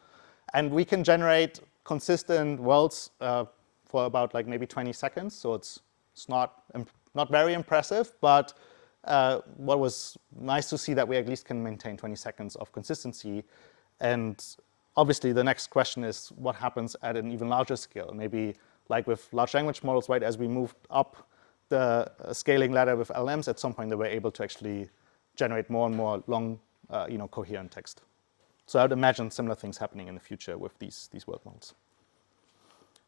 And we can generate consistent worlds for about like maybe 20 seconds. So it's not very impressive, but what was nice to see that we at least can maintain 20 seconds of consistency. And obviously, the next question is what happens at an even larger scale? Maybe like with large language models, right? As we moved up the scaling ladder with LLMs, at some point they were able to actually generate more and more long, coherent text. So I would imagine similar things happening in the future with these world models.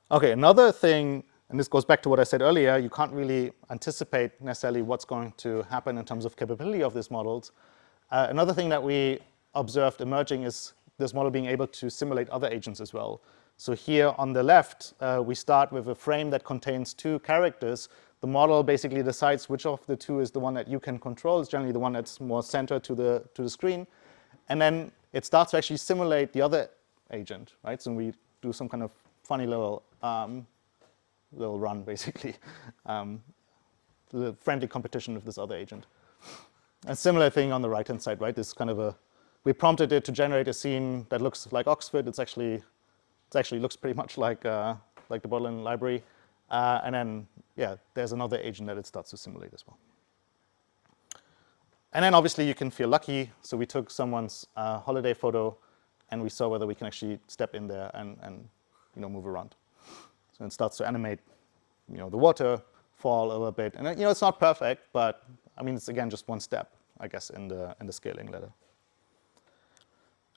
Okay, another thing, and this goes back to what I said earlier, you can't really anticipate necessarily what's going to happen in terms of capability of these models. Another thing that we observed emerging is this model being able to simulate other agents as well. So here on the left, we start with a frame that contains 2 characters. The model basically decides which of the 2 is the one that you can control. It's generally the one that's more centered to the screen. And then it starts to actually simulate the other agent, right? So we do some kind of funny little run, basically, the friendly competition with this other agent. A similar thing on the right-hand side, right? This kind of we prompted it to generate a scene that looks like Oxford. It actually looks pretty much like the Bodleian Library. And then, there's another agent that it starts to simulate as well. And then obviously you can feel lucky. So we took someone's holiday photo, and we saw whether we can actually step in there and move around. So it starts to animate, the water fall a little bit. And it's not perfect, but I mean it's again just one step, I guess, in the scaling ladder.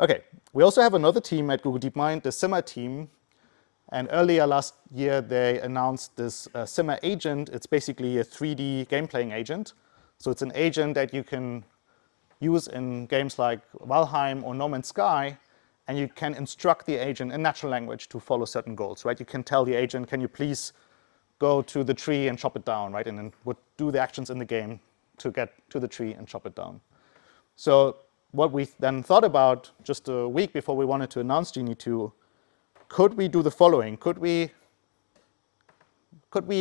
Okay, we also have another team at Google DeepMind, the Simmer team. And earlier last year, they announced this Simmer agent. It's basically a 3D game playing agent. So it's an agent that you can use in games like Valheim or No Man's Sky, and you can instruct the agent in natural language to follow certain goals, right? You can tell the agent, can you please go to the tree and chop it down, right? And then would do the actions in the game to get to the tree and chop it down. So what we then thought about just a week before we wanted to announce Genie 2, could we do the following? Could we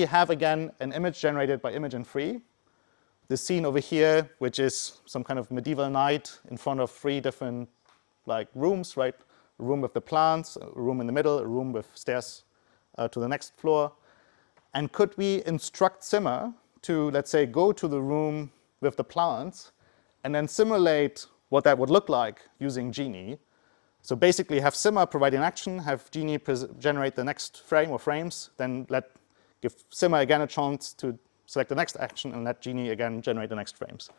have, again, an image generated by Imagen3? The scene over here, which is some kind of medieval knight in front of 3 different rooms, right? A room with the plants, a room in the middle, a room with stairs to the next floor. And could we instruct Simmer to, let's say, go to the room with the plants and then simulate what that would look like using Genie? So basically have Simmer provide an action, have Genie generate the next frame or frames, then give Simmer again a chance to select the next action and let Genie again generate the next frames.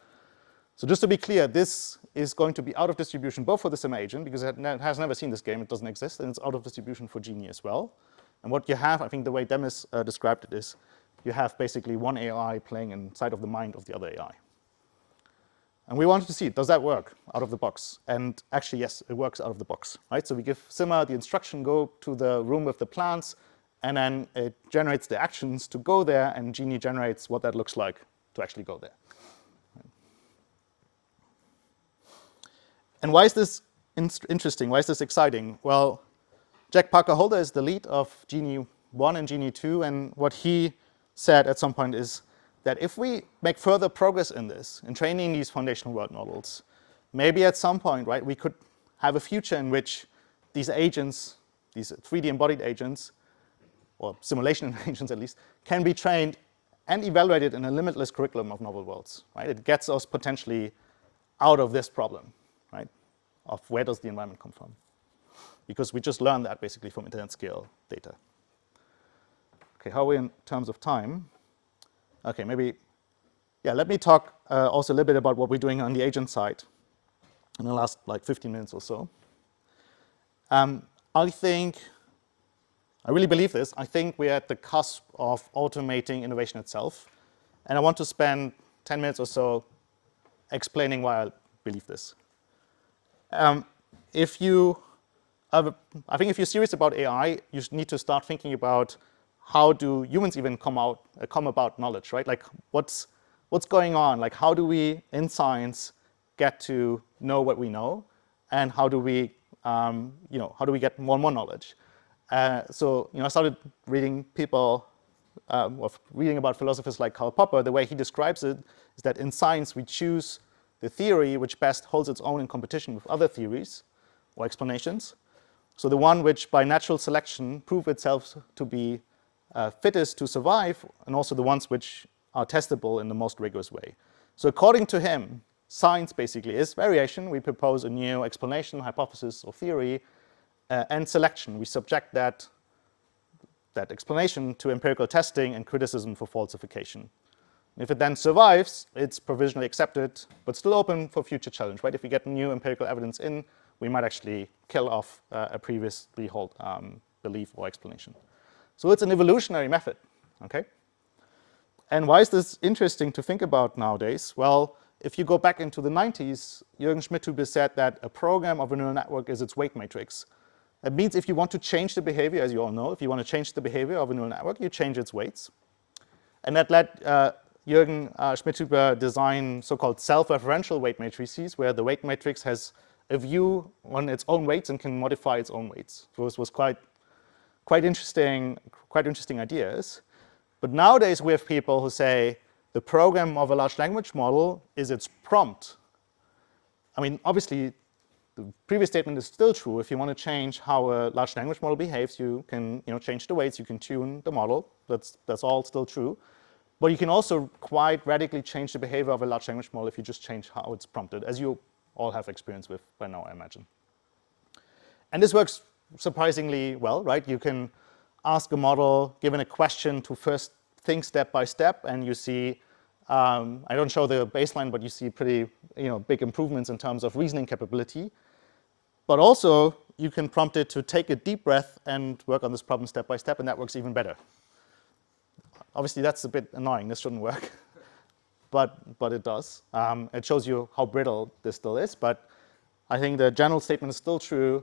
So just to be clear, this is going to be out of distribution both for the Simmer agent, because it has never seen this game, it doesn't exist, and it's out of distribution for Genie as well. And what you have, I think the way Demis described it is, you have basically one AI playing inside of the mind of the other AI. And we wanted to see, does that work out of the box? And actually, yes, it works out of the box, right? So we give Simmer the instruction, go to the room with the plants, and then it generates the actions to go there, and Genie generates what that looks like to actually go there. And why is this interesting? Why is this exciting? Well, Jack Parker-Holder is the lead of Genie 1 and Genie 2, and what he said at some point is that if we make further progress in this, in training these foundational world models, maybe at some point, right, we could have a future in which these agents, these 3D embodied agents, or simulation agents at least, can be trained and evaluated in a limitless curriculum of novel worlds, right? It gets us potentially out of this problem, right, of where does the environment come from? Because we just learned that basically from internet scale data. Okay, how are we in terms of time? Okay, maybe, yeah, let me talk also a little bit about what we're doing on the agent side in the last like 15 minutes or so. I really believe this. I think we're at the cusp of automating innovation itself. And I want to spend 10 minutes or so explaining why I believe this. I think if you're serious about AI, you need to start thinking about how do humans even come about knowledge, right? Like what's going on? Like how do we in science get to know what we know, and how do we get more and more knowledge? So I started reading reading about philosophers like Karl Popper. The way he describes it is that in science we choose the theory which best holds its own in competition with other theories or explanations. So the one which by natural selection prove itself to be fittest to survive, and also the ones which are testable in the most rigorous way. So according to him, science basically is variation. We propose a new explanation, hypothesis, or theory, and selection. We subject that explanation to empirical testing and criticism for falsification. If it then survives, it's provisionally accepted, but still open for future challenge, right? If we get new empirical evidence in, we might actually kill off a previously held belief or explanation. So it's an evolutionary method, okay? And why is this interesting to think about nowadays? Well, if you go back into the 90s, Jürgen Schmidhuber said that a program of a neural network is its weight matrix. That means if you want to change the behavior, as you all know, if you want to change the behavior of a neural network, you change its weights. And that led Jürgen Schmidhuber design so-called self-referential weight matrices, where the weight matrix has a view on its own weights and can modify its own weights. So this was quite interesting ideas. But nowadays we have people who say the program of a large language model is its prompt. I mean, obviously, the previous statement is still true. If you want to change how a large language model behaves, you can change the weights, you can tune the model. That's all still true. But you can also quite radically change the behavior of a large language model if you just change how it's prompted, as you all have experience with by now, I imagine. And this works surprisingly well, right? You can ask a model, given a question, to first think step by step, and you see, I don't show the baseline, but you see pretty big improvements in terms of reasoning capability. But also, you can prompt it to take a deep breath and work on this problem step by step, and that works even better. Obviously, that's a bit annoying. This shouldn't work. but it does. It shows you how brittle this still is. But I think the general statement is still true.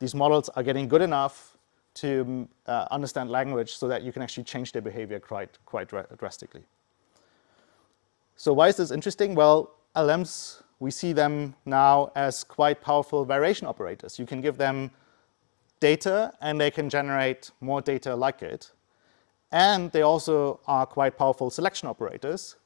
These models are getting good enough to understand language so that you can actually change their behavior quite drastically. So why is this interesting? Well, LLMs, we see them now as quite powerful variation operators. You can give them data, and they can generate more data like it. And they also are quite powerful selection operators.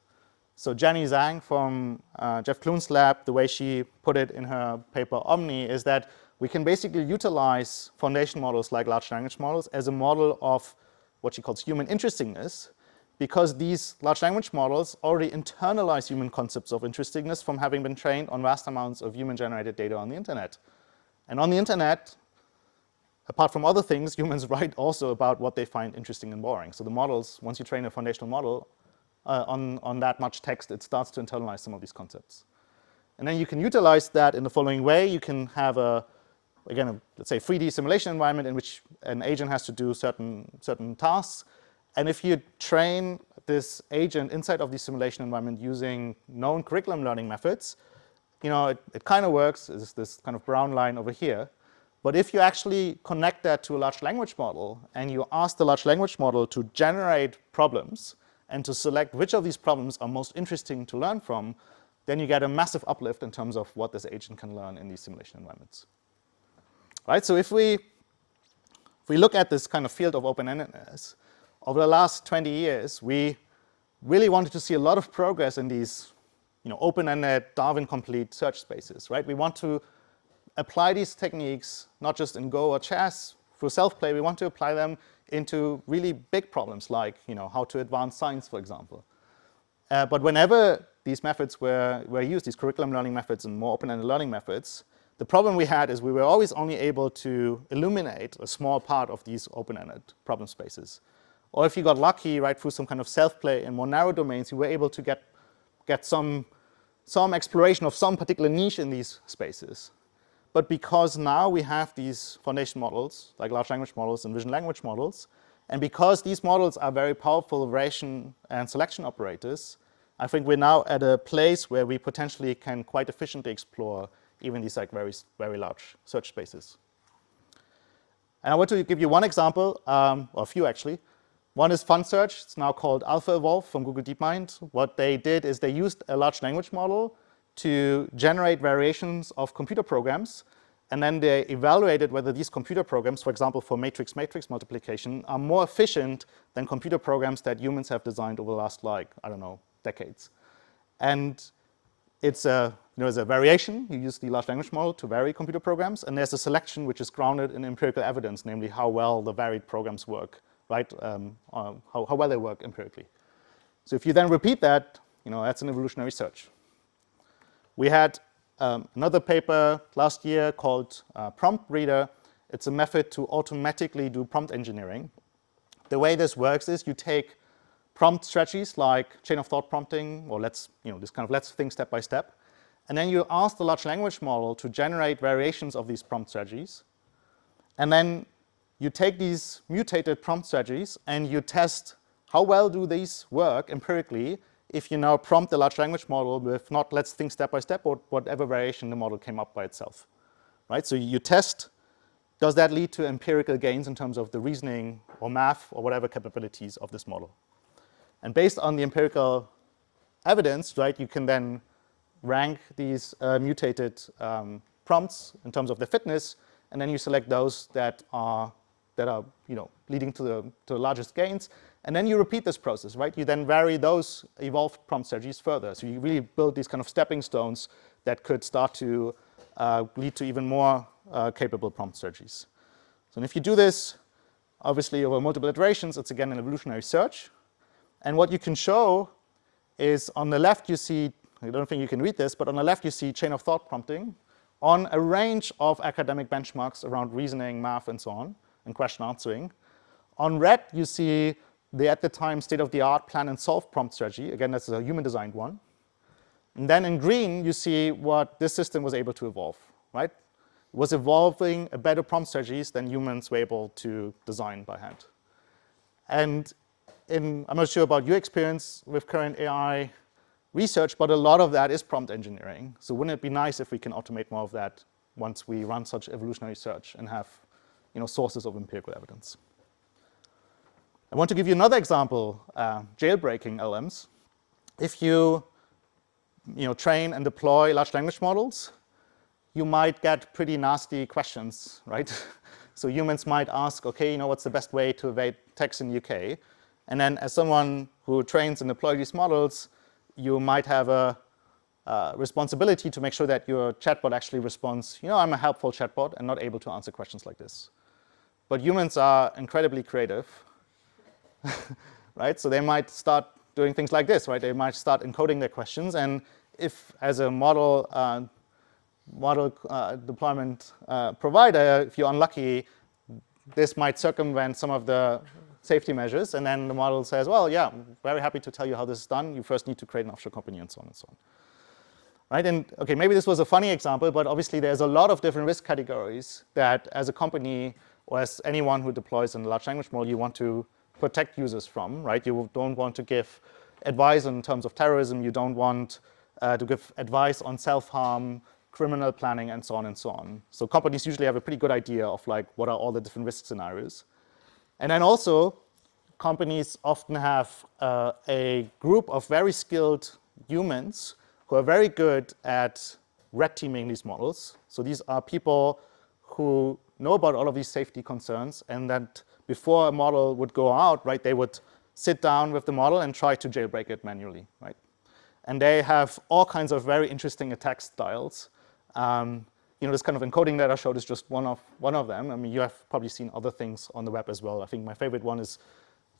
So Jenny Zhang from Jeff Clune's lab, the way she put it in her paper Omni, is that we can basically utilize foundation models like large language models as a model of what she calls human interestingness, because these large language models already internalize human concepts of interestingness from having been trained on vast amounts of human-generated data on the internet. And on the internet, apart from other things, humans write also about what they find interesting and boring. So the models, once you train a foundational model on that much text, it starts to internalize some of these concepts. And then you can utilize that in the following way. You can have let's say 3D simulation environment in which an agent has to do certain tasks. And if you train this agent inside of the simulation environment using known curriculum learning methods, it kind of works. It's this kind of brown line over here. But if you actually connect that to a large language model and you ask the large language model to generate problems and to select which of these problems are most interesting to learn from, then you get a massive uplift in terms of what this agent can learn in these simulation environments. Right? So if we look at this kind of field of open-endedness, over the last 20 years, we really wanted to see a lot of progress in these open-ended, Darwin-complete search spaces. Right? We want to apply these techniques not just in Go or chess through self-play. We want to apply them into really big problems like how to advance science, for example. But whenever these methods were used, these curriculum learning methods and more open-ended learning methods, the problem we had is we were always only able to illuminate a small part of these open-ended problem spaces. Or if you got lucky, right, through some kind of self-play in more narrow domains, you were able to get some exploration of some particular niche in these spaces. But because now we have these foundation models, like large language models and vision language models, and because these models are very powerful variation and selection operators, I think we're now at a place where we potentially can quite efficiently explore even these like very, very large search spaces. And I want to give you one example, or a few actually. One is FunSearch. It's now called AlphaEvolve from Google DeepMind. What they did is they used a large language model to generate variations of computer programs, and then they evaluated whether these computer programs, for example, for matrix-matrix multiplication, are more efficient than computer programs that humans have designed over the last, like, I don't know, decades. And it's a variation. You use the large language model to vary computer programs, and there's a selection which is grounded in empirical evidence, namely how well the varied programs work, right? How well they work empirically. So if you then repeat that, that's an evolutionary search. We had another paper last year called Prompt Reader. It's a method to automatically do prompt engineering. The way this works is you take prompt strategies like chain of thought prompting, or this kind of let's think step by step, and then you ask the large language model to generate variations of these prompt strategies, and then you take these mutated prompt strategies and you test how well do these work empirically if you now prompt the large language model with not let's think step by step, or whatever variation the model came up by itself. Right? So you test, does that lead to empirical gains in terms of the reasoning or math or whatever capabilities of this model? And based on the empirical evidence, right, you can then rank these mutated prompts in terms of their fitness, and then you select those that are leading to the largest gains. And then you repeat this process, right? You then vary those evolved prompt strategies further. So you really build these kind of stepping stones that could start to lead to even more capable prompt strategies. So if you do this, obviously over multiple iterations, it's again an evolutionary search. And what you can show is on the left you see, I don't think you can read this, but on the left you see chain of thought prompting on a range of academic benchmarks around reasoning, math, and so on, and question answering. On red, you see the, at the time, state-of-the-art plan and solve prompt strategy. Again, that's a human-designed one. And then in green, you see what this system was able to evolve, right? It was evolving a better prompt strategies than humans were able to design by hand. And I'm not sure about your experience with current AI research, but a lot of that is prompt engineering. So wouldn't it be nice if we can automate more of that once we run such evolutionary search and have sources of empirical evidence? I want to give you another example, jailbreaking LMs. If you train and deploy large language models, you might get pretty nasty questions, right? So humans might ask, okay, what's the best way to evade tax in the UK? And then as someone who trains and deploys these models, you might have a responsibility to make sure that your chatbot actually responds, I'm a helpful chatbot and not able to answer questions like this. But humans are incredibly creative, right? So they might start doing things like this, right? They might start encoding their questions, and if, as a model deployment provider, if you're unlucky, this might circumvent some of the safety measures, and then the model says, well, yeah, I'm very happy to tell you how this is done. You first need to create an offshore company, and so on and so on. Right? And okay, maybe this was a funny example, but obviously there's a lot of different risk categories that as a company or as anyone who deploys a large language model, you want to protect users from, right? You don't want to give advice in terms of terrorism. You don't want to give advice on self-harm. criminal planning, and so on and so on. So companies usually have a pretty good idea of like what are all the different risk scenarios. And then also, companies often have a group of very skilled humans who are very good at red teaming these models. So these are people who know about all of these safety concerns, and that before a model would go out, right, they would sit down with the model and try to jailbreak it manually, right? And they have all kinds of very interesting attack styles. This kind of encoding that I showed is just one of them. I mean, you have probably seen other things on the web as well. I think my favorite one is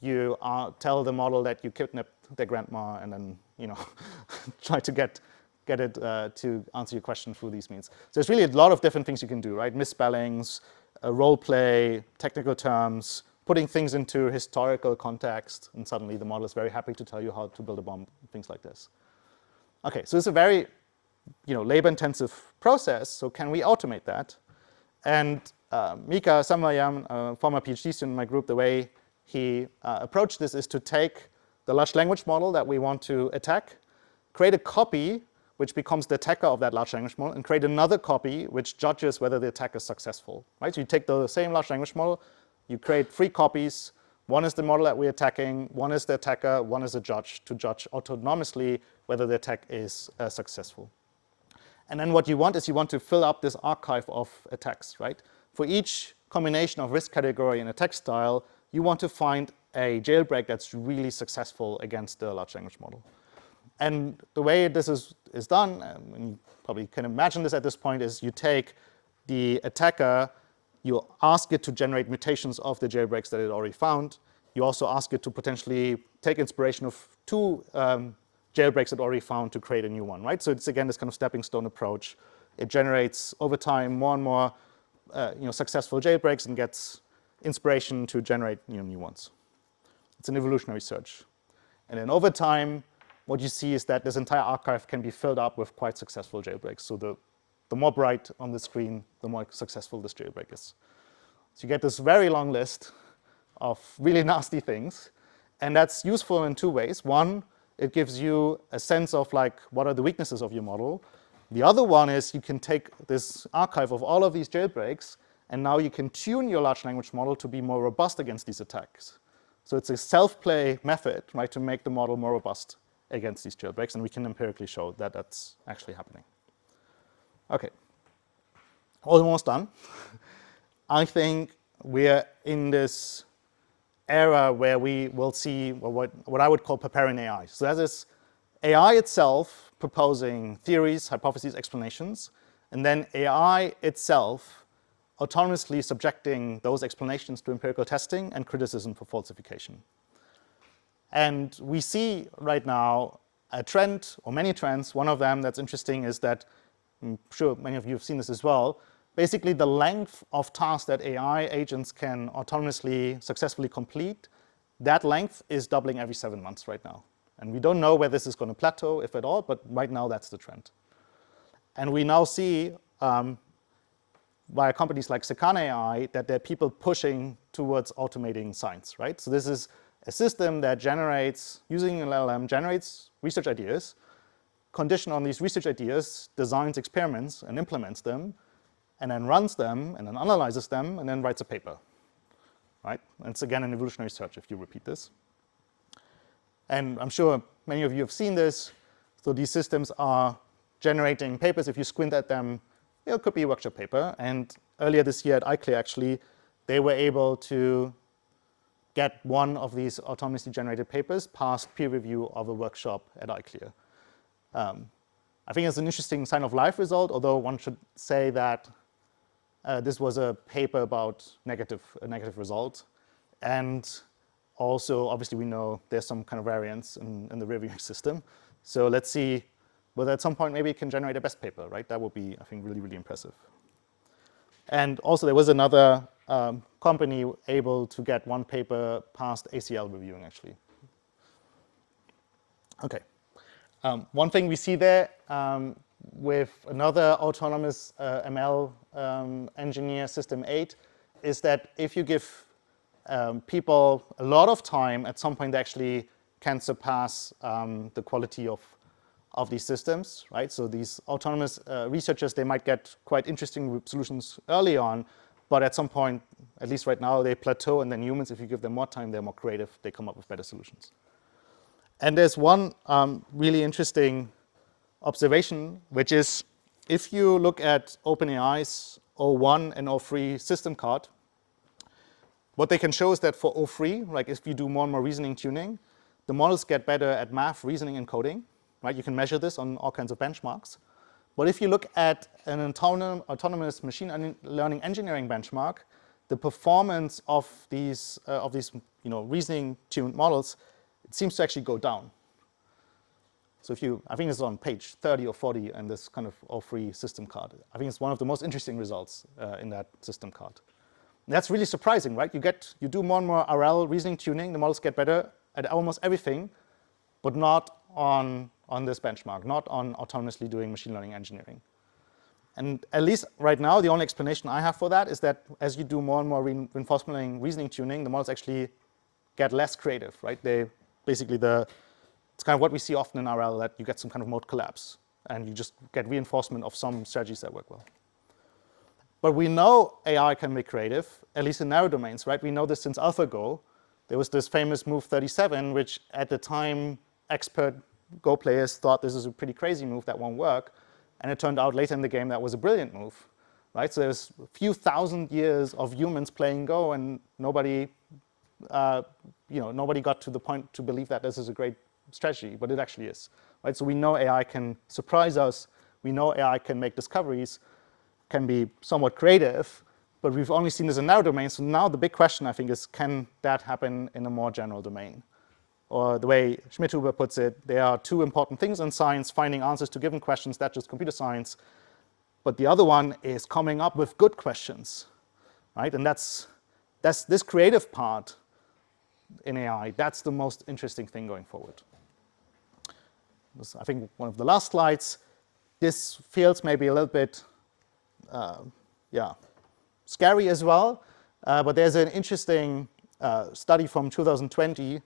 you tell the model that you kidnapped their grandma and then, try to get it to answer your question through these means. So there's really a lot of different things you can do, right? Misspellings, role play, technical terms, putting things into historical context, and suddenly the model is very happy to tell you how to build a bomb, things like this. Okay, so it's a very labor-intensive process, so can we automate that? And Mika Samvayam, a former PhD student in my group, the way he approached this is to take the large language model that we want to attack, create a copy which becomes the attacker of that large language model, and create another copy which judges whether the attack is successful, right? So you take the same large language model, you create 3 copies. One is the model that we're attacking, one is the attacker, one is a judge to judge autonomously whether the attack is successful. And then what you want is you want to fill up this archive of attacks, right? For each combination of risk category and attack style, you want to find a jailbreak that's really successful against the large language model. And the way this is done, and you probably can imagine this at this point, is you take the attacker, you ask it to generate mutations of the jailbreaks that it already found. You also ask it to potentially take inspiration of 2 jailbreaks it already found to create a new one, right? So it's, again, this kind of stepping stone approach. It generates, over time, more and more successful jailbreaks and gets inspiration to generate new ones. It's an evolutionary search. And then over time, what you see is that this entire archive can be filled up with quite successful jailbreaks. So the more bright on the screen, the more successful this jailbreak is. So you get this very long list of really nasty things. And that's useful in 2 ways. One, it gives you a sense of like what are the weaknesses of your model. The other one is you can take this archive of all of these jailbreaks, and now you can tune your large language model to be more robust against these attacks. So it's a self-play method, right, to make the model more robust against these jailbreaks, and we can empirically show that that's actually happening. Okay, almost done. I think we're in this era where we will see what I would call preparing AI. So that is AI itself proposing theories, hypotheses, explanations, and then AI itself autonomously subjecting those explanations to empirical testing and criticism for falsification. And we see right now a trend, or many trends. One of them that's interesting is that, I'm sure many of you have seen this as well, basically the length of tasks that AI agents can autonomously successfully complete, that length is doubling every 7 months right now. And we don't know where this is going to plateau, if at all, but right now that's the trend. And we now see via companies like Secan AI that there are people pushing towards automating science, right? So this is a system that generates, using an LLM, generates research ideas, condition on these research ideas, designs experiments and implements them, and then runs them, and then analyzes them, and then writes a paper, right? And it's, again, an evolutionary search if you repeat this. And I'm sure many of you have seen this. So these systems are generating papers. If you squint at them, it could be a workshop paper. And earlier this year at ICLR, actually, they were able to get one of these autonomously generated papers past peer review of a workshop at ICLR. I think it's an interesting sign of life result, although one should say that this was a paper about a negative result. And also, obviously, we know there's some kind of variance in the reviewing system. So let's see whether at some point maybe it can generate a best paper, right? That would be, I think, really, really impressive. And also, there was another company able to get one paper past ACL reviewing, actually. Okay. One thing we see there with another autonomous ML engineer, System 8, is that if you give people a lot of time, at some point they actually can surpass the quality of of these systems, right? So these autonomous researchers, they might get quite interesting solutions early on, but at some point, at least right now, they plateau, and then humans, if you give them more time, they're more creative, they come up with better solutions. And there's one really interesting observation, which is if you look at OpenAI's O1 and O3 system card, what they can show is that for O3, like if you do more and more reasoning tuning, the models get better at math, reasoning, and coding, right? You can measure this on all kinds of benchmarks. But if you look at an autonomous machine learning engineering benchmark, the performance of these reasoning tuned models, it seems to actually go down. So I think it's on page 30 or 40 in this kind of O3 system card. I think it's one of the most interesting results in that system card. And that's really surprising, right? You do more and more RL reasoning tuning, the models get better at almost everything, but not on this benchmark, not on autonomously doing machine learning engineering. And at least right now, the only explanation I have for that is that as you do more and more reinforcement learning reasoning tuning, the models actually get less creative, right? It's kind of what we see often in RL, that you get some kind of mode collapse, and you just get reinforcement of some strategies that work well. But we know AI can be creative, at least in narrow domains, right? We know this since AlphaGo. There was this famous move 37, which at the time, expert Go players thought this is a pretty crazy move that won't work. And it turned out later in the game that was a brilliant move, right? So there's a few thousand years of humans playing Go, and nobody got to the point to believe that this is a great strategy, but it actually is, right? So we know AI can surprise us. We know AI can make discoveries, can be somewhat creative, but we've only seen this in narrow domains. So now the big question, I think, is can that happen in a more general domain? Or the way Schmidhuber puts it, there are two important things in science: finding answers to given questions, that's just computer science. But the other one is coming up with good questions, right? And that's this creative part in AI. That's the most interesting thing going forward. This, I think, one of the last slides. This feels maybe a little bit, scary as well. But there's an interesting study from 2020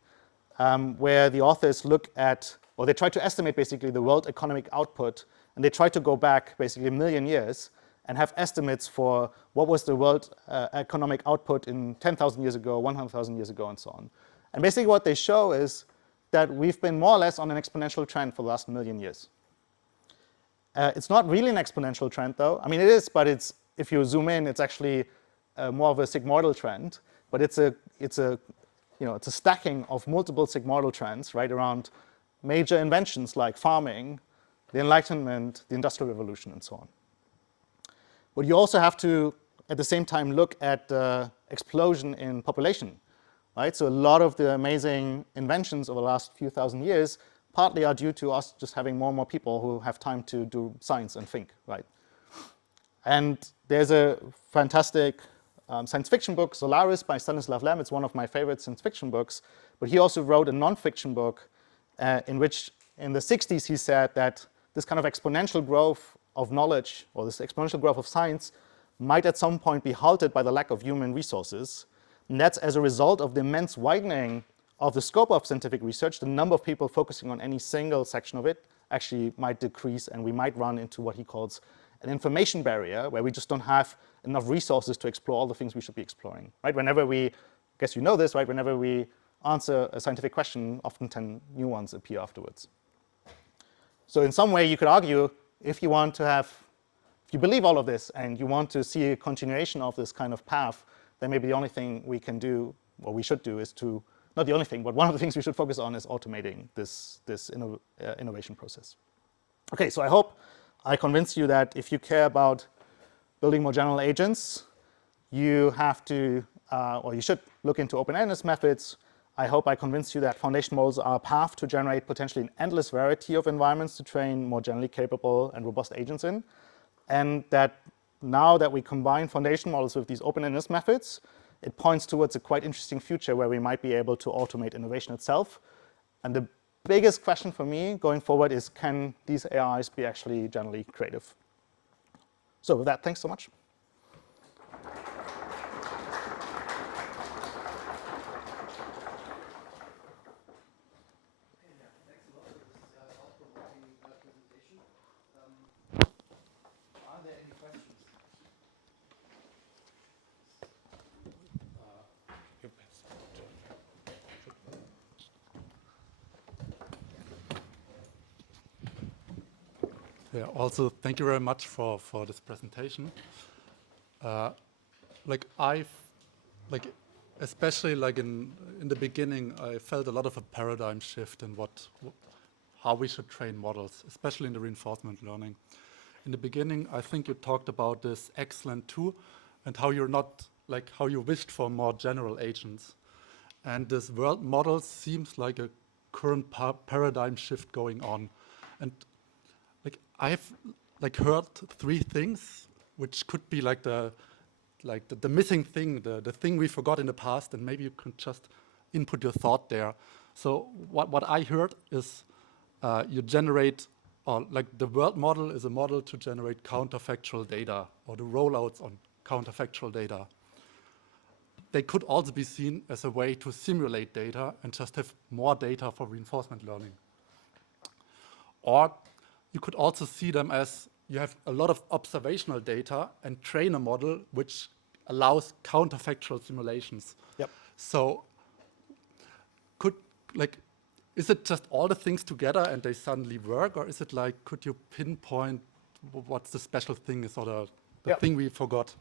where the authors look at, or they try to estimate basically the world economic output, and they try to go back basically a million years and have estimates for what was the world economic output in 10,000 years ago, 100,000 years ago, and so on. And basically what they show is that we've been more or less on an exponential trend for the last million years. It's not really an exponential trend, though. I mean, it is, but if you zoom in, it's actually more of a sigmoidal trend. But it's a stacking of multiple sigmoidal trends, right, around major inventions like farming, the Enlightenment, the Industrial Revolution, and so on. But you also have to, at the same time, look at the explosion in population, right? So a lot of the amazing inventions over the last few thousand years partly are due to us just having more and more people who have time to do science and think, right? And there's a fantastic science fiction book, Solaris, by Stanislav Lem. It's one of my favorite science fiction books. But he also wrote a non-fiction book in which, in the 60s, he said that this kind of exponential growth of knowledge, or this exponential growth of science, might at some point be halted by the lack of human resources. And that's as a result of the immense widening of the scope of scientific research. The number of people focusing on any single section of it actually might decrease, and we might run into what he calls an information barrier, where we just don't have enough resources to explore all the things we should be exploring, right? Whenever I guess you know this, right? Whenever we answer a scientific question, often 10 new ones appear afterwards. So in some way, you could argue, if you believe all of this and you want to see a continuation of this kind of path, then maybe the only thing we can do, or we should do, is to, not the only thing, but one of the things we should focus on is automating this innovation process. Okay, so I hope I convinced you that if you care about building more general agents, you have to, or you should look into open-endedness methods. I hope I convinced you that foundation models are a path to generate potentially an endless variety of environments to train more generally capable and robust agents in. And that now that we combine foundation models with these open-endedness methods, it points towards a quite interesting future where we might be able to automate innovation itself. And the biggest question for me going forward is, can these AIs be actually generally creative? So with that, thanks so much. Thanks a lot for this thought-provoking Yeah, also, thank you very much for this presentation. Especially in the beginning, I felt a lot of a paradigm shift in how we should train models, especially in the reinforcement learning. In the beginning, I think you talked about this excellent tool and how how you wished for more general agents. And this world model seems like a current paradigm shift going on. And I've heard three things which could be the missing thing, the thing we forgot in the past, and maybe you can just input your thought there. So what I heard is you generate, or the world model is a model to generate counterfactual data, or the rollouts on counterfactual data. They could also be seen as a way to simulate data and just have more data for reinforcement learning. Or you could also see them as you have a lot of observational data and train a model which allows counterfactual simulations. Yep. So is it just all the things together and they suddenly work, or is it could you pinpoint what the special thing is, or the thing we forgot?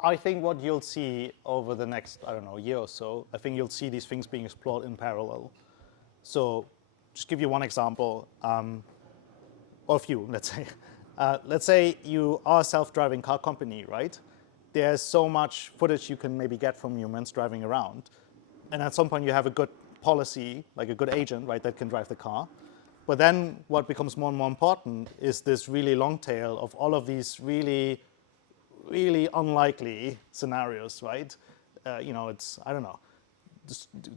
I think what you'll see over the next, I don't know, year or so, I think you'll see these things being explored in parallel. So just give you one example, or a few, let's say. Let's say you are a self-driving car company, right? There's so much footage you can maybe get from humans driving around. And at some point you have a good policy, like a good agent, right, that can drive the car. But then what becomes more and more important is this really long tail of all of these really unlikely scenarios, right? It's, I don't know,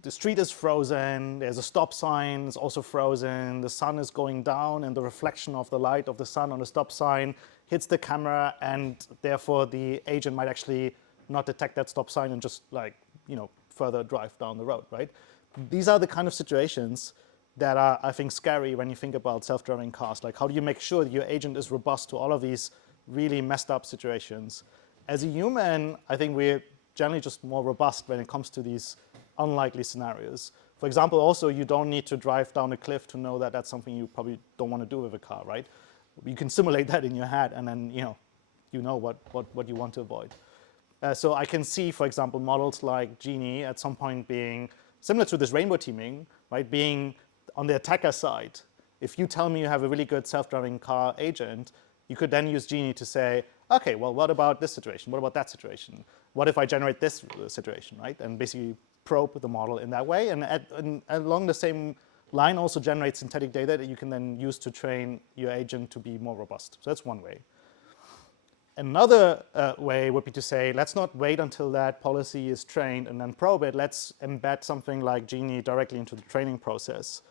the street is frozen, there's a stop sign, it's also frozen, the sun is going down and the reflection of the light of the sun on the stop sign hits the camera, and therefore the agent might actually not detect that stop sign and just further drive down the road, right? These are the kind of situations that are, I think, scary when you think about self-driving cars. Like, how do you make sure that your agent is robust to all of these really messed up situations? As a human, I think we're generally just more robust when it comes to these unlikely scenarios. For example, also, you don't need to drive down a cliff to know that that's something you probably don't want to do with a car, right? You can simulate that in your head, and then you know what you want to avoid. So I can see, for example, models like Genie at some point being similar to this rainbow teaming, right? Being on the attacker side. If you tell me you have a really good self-driving car agent, you could then use Genie to say, okay, well, what about this situation? What about that situation? What if I generate this situation, right? And basically probe the model in that way. And along the same line, also generate synthetic data that you can then use to train your agent to be more robust. So that's one way. Another way would be to say, let's not wait until that policy is trained and then probe it. Let's embed something like Genie directly into the training process,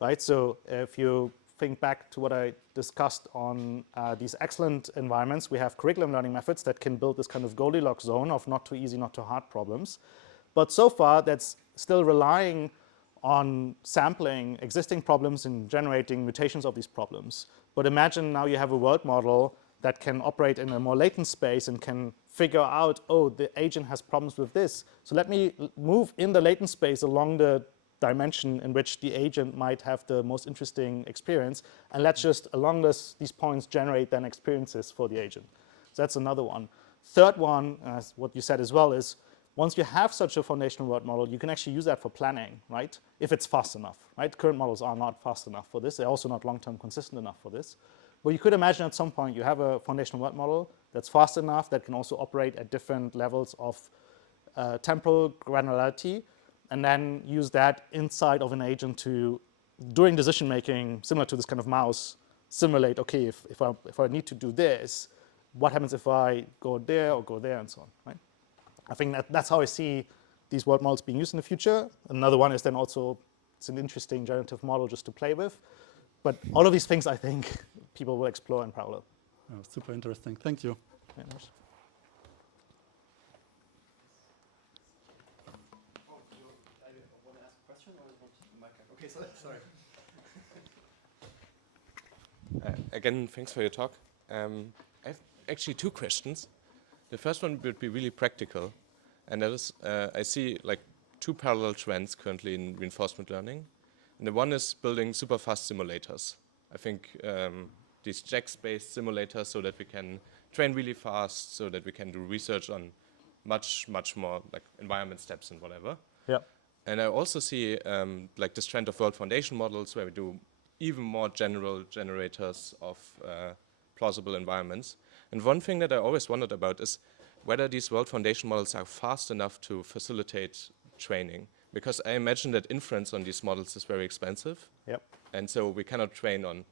right? So if you think back to what I discussed on these excellent environments, we have curriculum learning methods that can build this kind of Goldilocks zone of not too easy, not too hard problems. But so far, that's still relying on sampling existing problems and generating mutations of these problems. But imagine now you have a world model that can operate in a more latent space and can figure out, oh, the agent has problems with this. So let me move in the latent space along the dimension in which the agent might have the most interesting experience, and let's just, along these points, generate then experiences for the agent. So that's another one. Third one, as what you said as well, is once you have such a foundational world model, you can actually use that for planning, right? If it's fast enough, right? Current models are not fast enough for this. They're also not long-term consistent enough for this. But you could imagine at some point you have a foundational world model that's fast enough, that can also operate at different levels of temporal granularity, and then use that inside of an agent to, during decision making, similar to this kind of mouse, simulate, okay, if I need to do this, what happens if I go there or go there, and so on, right? I think that's how I see these world models being used in the future. Another one is then also, it's an interesting generative model just to play with. But all of these things, I think, people will explore in parallel. Oh, super interesting. Thank you. Oh, do you want to ask a question or want the mic? Okay, sorry. Again, thanks for your talk. I have actually two questions. The first one would be really practical, and that is, I see like two parallel trends currently in reinforcement learning. And the one is building super fast simulators. I think these JAX-based simulators so that we can train really fast, so that we can do research on much more like environment steps and whatever. Yeah. And I also see like this trend of world foundation models where we do even more general generators of plausible environments. And one thing that I always wondered about is whether these world foundation models are fast enough to facilitate training. Because I imagine that inference on these models is very expensive. Yep. And so we cannot train on,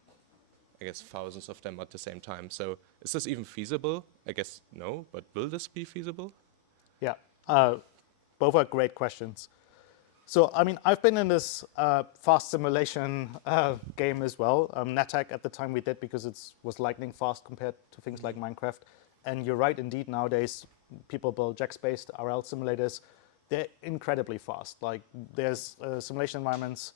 I guess, thousands of them at the same time. So is this even feasible? I guess no, but will this be feasible? Yeah, both are great questions. So, I mean, I've been in this fast simulation game as well. NetHack at the time we did because it was lightning fast compared to things like Minecraft. And you're right, indeed, nowadays people build JAX-based RL simulators. They're incredibly fast. Like there's simulation environments,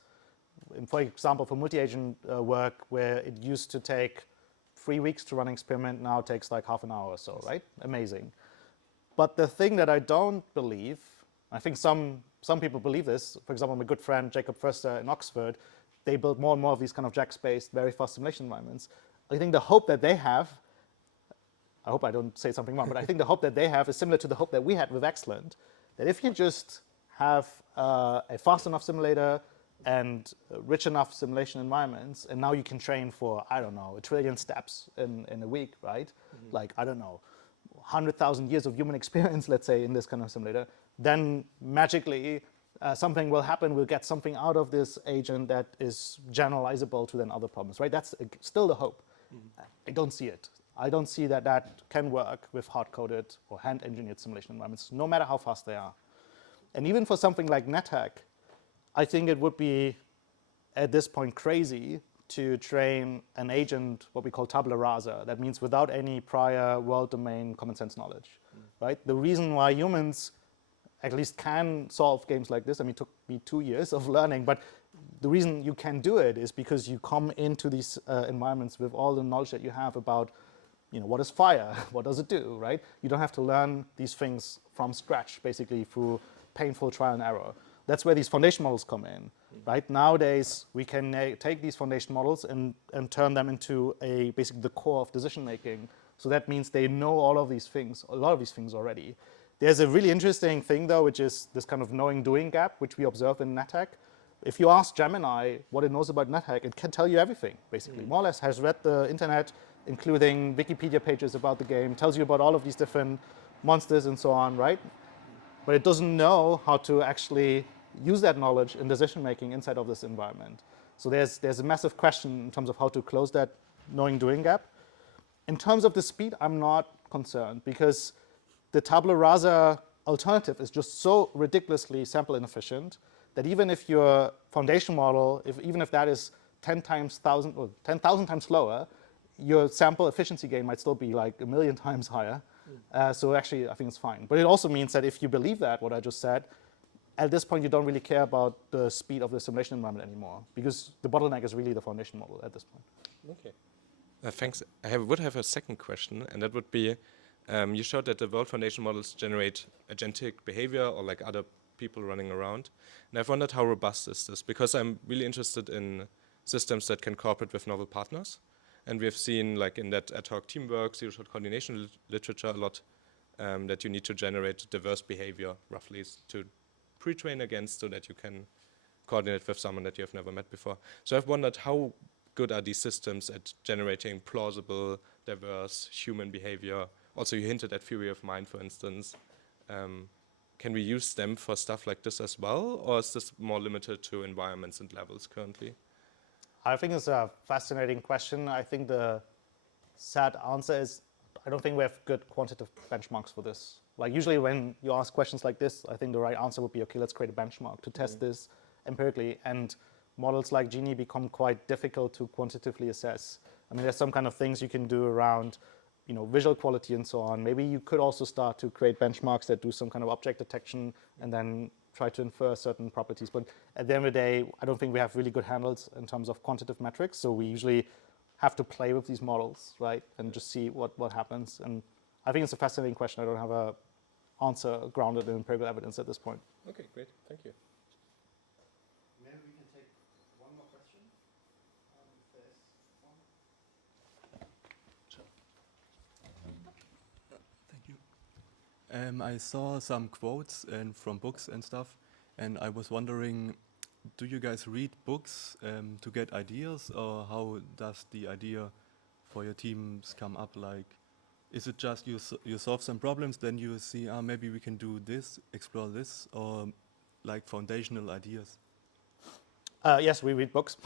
for example, for multi-agent work where it used to take 3 weeks to run an experiment, now it takes like half an hour or so, right? Amazing. But the thing that I don't believe, I think some people believe this, for example, my good friend Jacob Förster in Oxford, they build more and more of these kind of JAX-based, very fast simulation environments. I think the hope that they have, I hope I don't say something wrong, but I think the hope that they have is similar to the hope that we had with Excellent, that if you just have a fast enough simulator and rich enough simulation environments, and now you can train for, I don't know, 1 trillion steps in a week, right? Mm-hmm. Like, I don't know, 100,000 years of human experience, let's say, in this kind of simulator, then magically something will happen. We'll get something out of this agent that is generalizable to then other problems, right? That's still the hope. Mm-hmm. I don't see it. I don't see that that can work with hard-coded or hand-engineered simulation environments, no matter how fast they are. And even for something like NetHack, I think it would be, at this point, crazy to train an agent, what we call tabula rasa. That means without any prior world domain common sense knowledge, right? The reason why humans at least can solve games like this, I mean, it took me 2 years of learning, but the reason you can do it is because you come into these environments with all the knowledge that you have about, you know, what is fire, what does it do, right? You don't have to learn these things from scratch, basically through painful trial and error. That's where these foundation models come in, right? Nowadays, we can take these foundation models and turn them into basically the core of decision making. So that means they know all of these things, a lot of these things already. There's a really interesting thing, though, which is this kind of knowing-doing gap, which we observe in NetHack. If you ask Gemini what it knows about NetHack, it can tell you everything, basically. More or less has read the internet, including Wikipedia pages about the game, tells you about all of these different monsters and so on, right? But it doesn't know how to actually use that knowledge in decision-making inside of this environment. So there's a massive question in terms of how to close that knowing-doing gap. In terms of the speed, I'm not concerned, because the tabula rasa alternative is just so ridiculously sample inefficient that even if your foundation model, even if that is 10,000 times slower, your sample efficiency gain might still be like 1 million times higher. So actually, I think it's fine. But it also means that if you believe that, what I just said, at this point, you don't really care about the speed of the simulation environment anymore, because the bottleneck is really the foundation model at this point. Okay. Thanks. I would have a second question, and that would be, you showed that the world foundation models generate agentic behavior or like other people running around. And I've wondered how robust is this, because I'm really interested in systems that can cooperate with novel partners. And we have seen, like in that ad hoc teamwork, zero-shot coordination literature a lot, that you need to generate diverse behavior roughly to pre-train against so that you can coordinate with someone that you have never met before. So I've wondered how good are these systems at generating plausible, diverse human behavior? Also, you hinted at theory of mind, for instance. Can we use them for stuff like this as well, or is this more limited to environments and levels currently? I think it's a fascinating question. I think the sad answer is I don't think we have good quantitative benchmarks for this. Like usually when you ask questions like this, I think the right answer would be, okay, let's create a benchmark to test this empirically. And models like Genie become quite difficult to quantitatively assess. I mean, there's some kind of things you can do around, you know, visual quality and so on. Maybe you could also start to create benchmarks that do some kind of object detection and then try to infer certain properties. But at the end of the day, I don't think we have really good handles in terms of quantitative metrics. So we usually have to play with these models, right, and just see what happens. And I think it's a fascinating question. I don't have an answer grounded in empirical evidence at this point. Okay, great. Thank you. Maybe we can take one more question. If there's one. I saw some quotes and from books and stuff, and I was wondering, do you guys read books to get ideas, or how does the idea for your teams come up? Like, is it just you solve some problems, then you see, maybe we can do this, explore this, or like foundational ideas? Yes, we read books.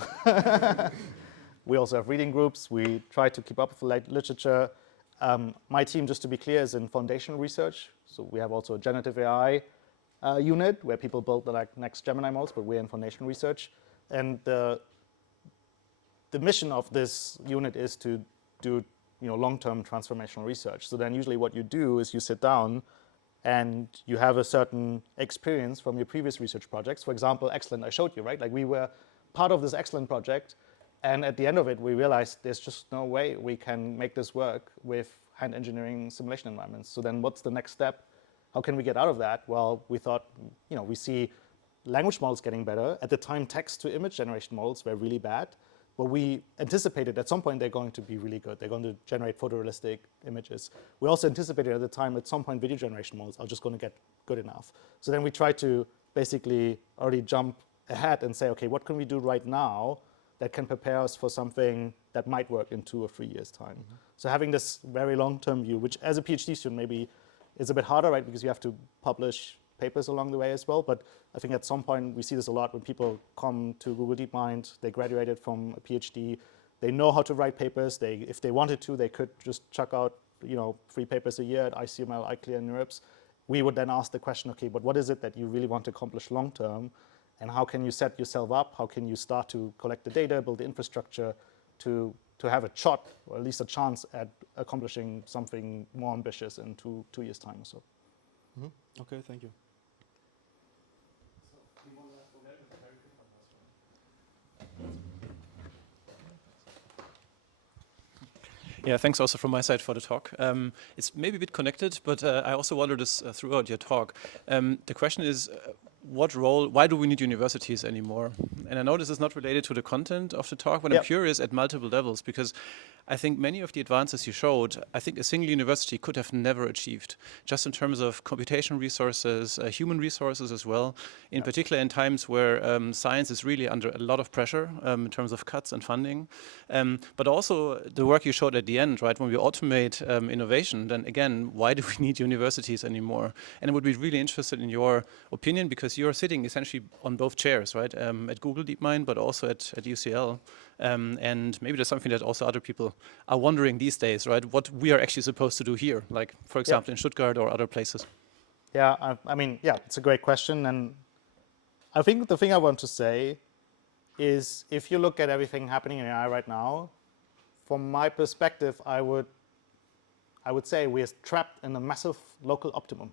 We also have reading groups. We try to keep up with the literature. My team, just to be clear, is in foundational research. So we have also a generative AI unit where people build the next Gemini models, but we're in foundational research. And the mission of this unit is to do long-term transformational research. So then usually what you do is you sit down and you have a certain experience from your previous research projects. For example, Excellent, I showed you, right? Like we were part of this Excellent project, and at the end of it, we realized there's just no way we can make this work with hand engineering simulation environments. So then what's the next step? How can we get out of that? Well, we thought, we see language models getting better. At the time, text-to-image generation models were really bad, but we anticipated at some point they're going to be really good. They're going to generate photorealistic images. We also anticipated at the time at some point video generation models are just going to get good enough. So then we tried to basically already jump ahead and say, okay, what can we do right now that can prepare us for something that might work in 2 or 3 years' time? Mm-hmm. So having this very long-term view, which as a PhD student maybe is a bit harder, right? Because you have to publish papers along the way as well. But I think at some point we see this a lot when people come to Google DeepMind, they graduated from a PhD, they know how to write papers. If they wanted to, they could just chuck out 3 papers a year at ICML, ICLR, and NeurIPS. We would then ask the question, okay, but what is it that you really want to accomplish long-term? And how can you set yourself up? How can you start to collect the data, build the infrastructure to have a shot, or at least a chance at accomplishing something more ambitious in two years' time or so? Mm-hmm. Okay, thank you. Yeah, thanks also from my side for the talk. It's maybe a bit connected, but I also wondered this throughout your talk. The question is, why do we need universities anymore? And I know this is not related to the content of the talk, but I'm curious at multiple levels, because I think many of the advances you showed, I think a single university could have never achieved, just in terms of computation resources, human resources as well, in particular in times where science is really under a lot of pressure in terms of cuts and funding. But also the work you showed at the end, right, when we automate innovation, then again, why do we need universities anymore? And I would be really interested in your opinion, because you're sitting essentially on both chairs, right, at Google DeepMind, but also at UCL. And maybe there's something that also other people are wondering these days, right? What we are actually supposed to do here, like, for example, in Stuttgart or other places. Yeah, I mean, it's a great question. And I think the thing I want to say is if you look at everything happening in AI right now, from my perspective, I would say we're trapped in a massive local optimum,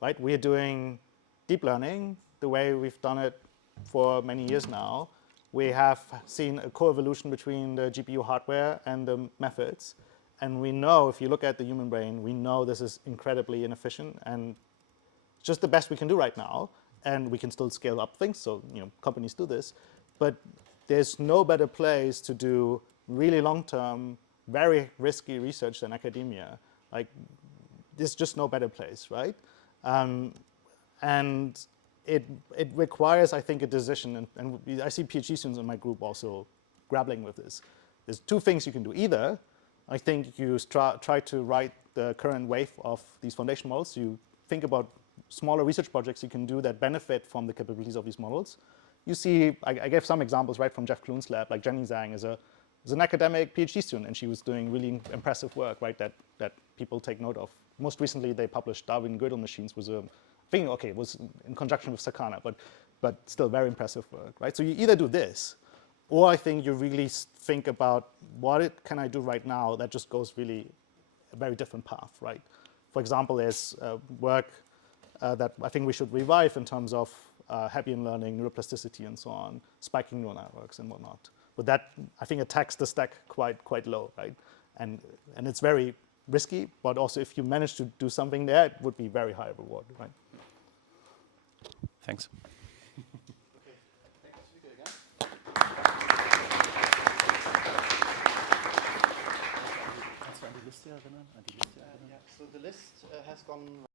right? We're doing deep learning the way we've done it for many years now. We have seen a co-evolution between the GPU hardware and the methods. And we know, if you look at the human brain, we know this is incredibly inefficient and just the best we can do right now. And we can still scale up things, so companies do this. But there's no better place to do really long-term, very risky research than academia. Like, there's just no better place, right? And it requires, I think, a decision, and I see PhD students in my group also grappling with this. There's 2 things you can do. Either, I think you try to write the current wave of these foundation models. You think about smaller research projects you can do that benefit from the capabilities of these models. You see, I gave some examples, right, from Jeff Clune's lab, like Jenny Zhang is an academic PhD student, and she was doing really impressive work, right, that people take note of. Most recently, they published Darwin Gödel machines, was a thing, okay, it was in conjunction with Sakana, but still very impressive work, right? So you either do this, or I think you really think about what can I do right now that just goes really a very different path, right? For example, there's work that I think we should revive in terms of Hebbian learning, neuroplasticity, and so on, spiking neural networks and whatnot. But that, I think, attacks the stack quite low, right? And it's very risky, but also if you manage to do something there, it would be very high reward, right? Thanks. Okay, thank you, speaker again. So the list has gone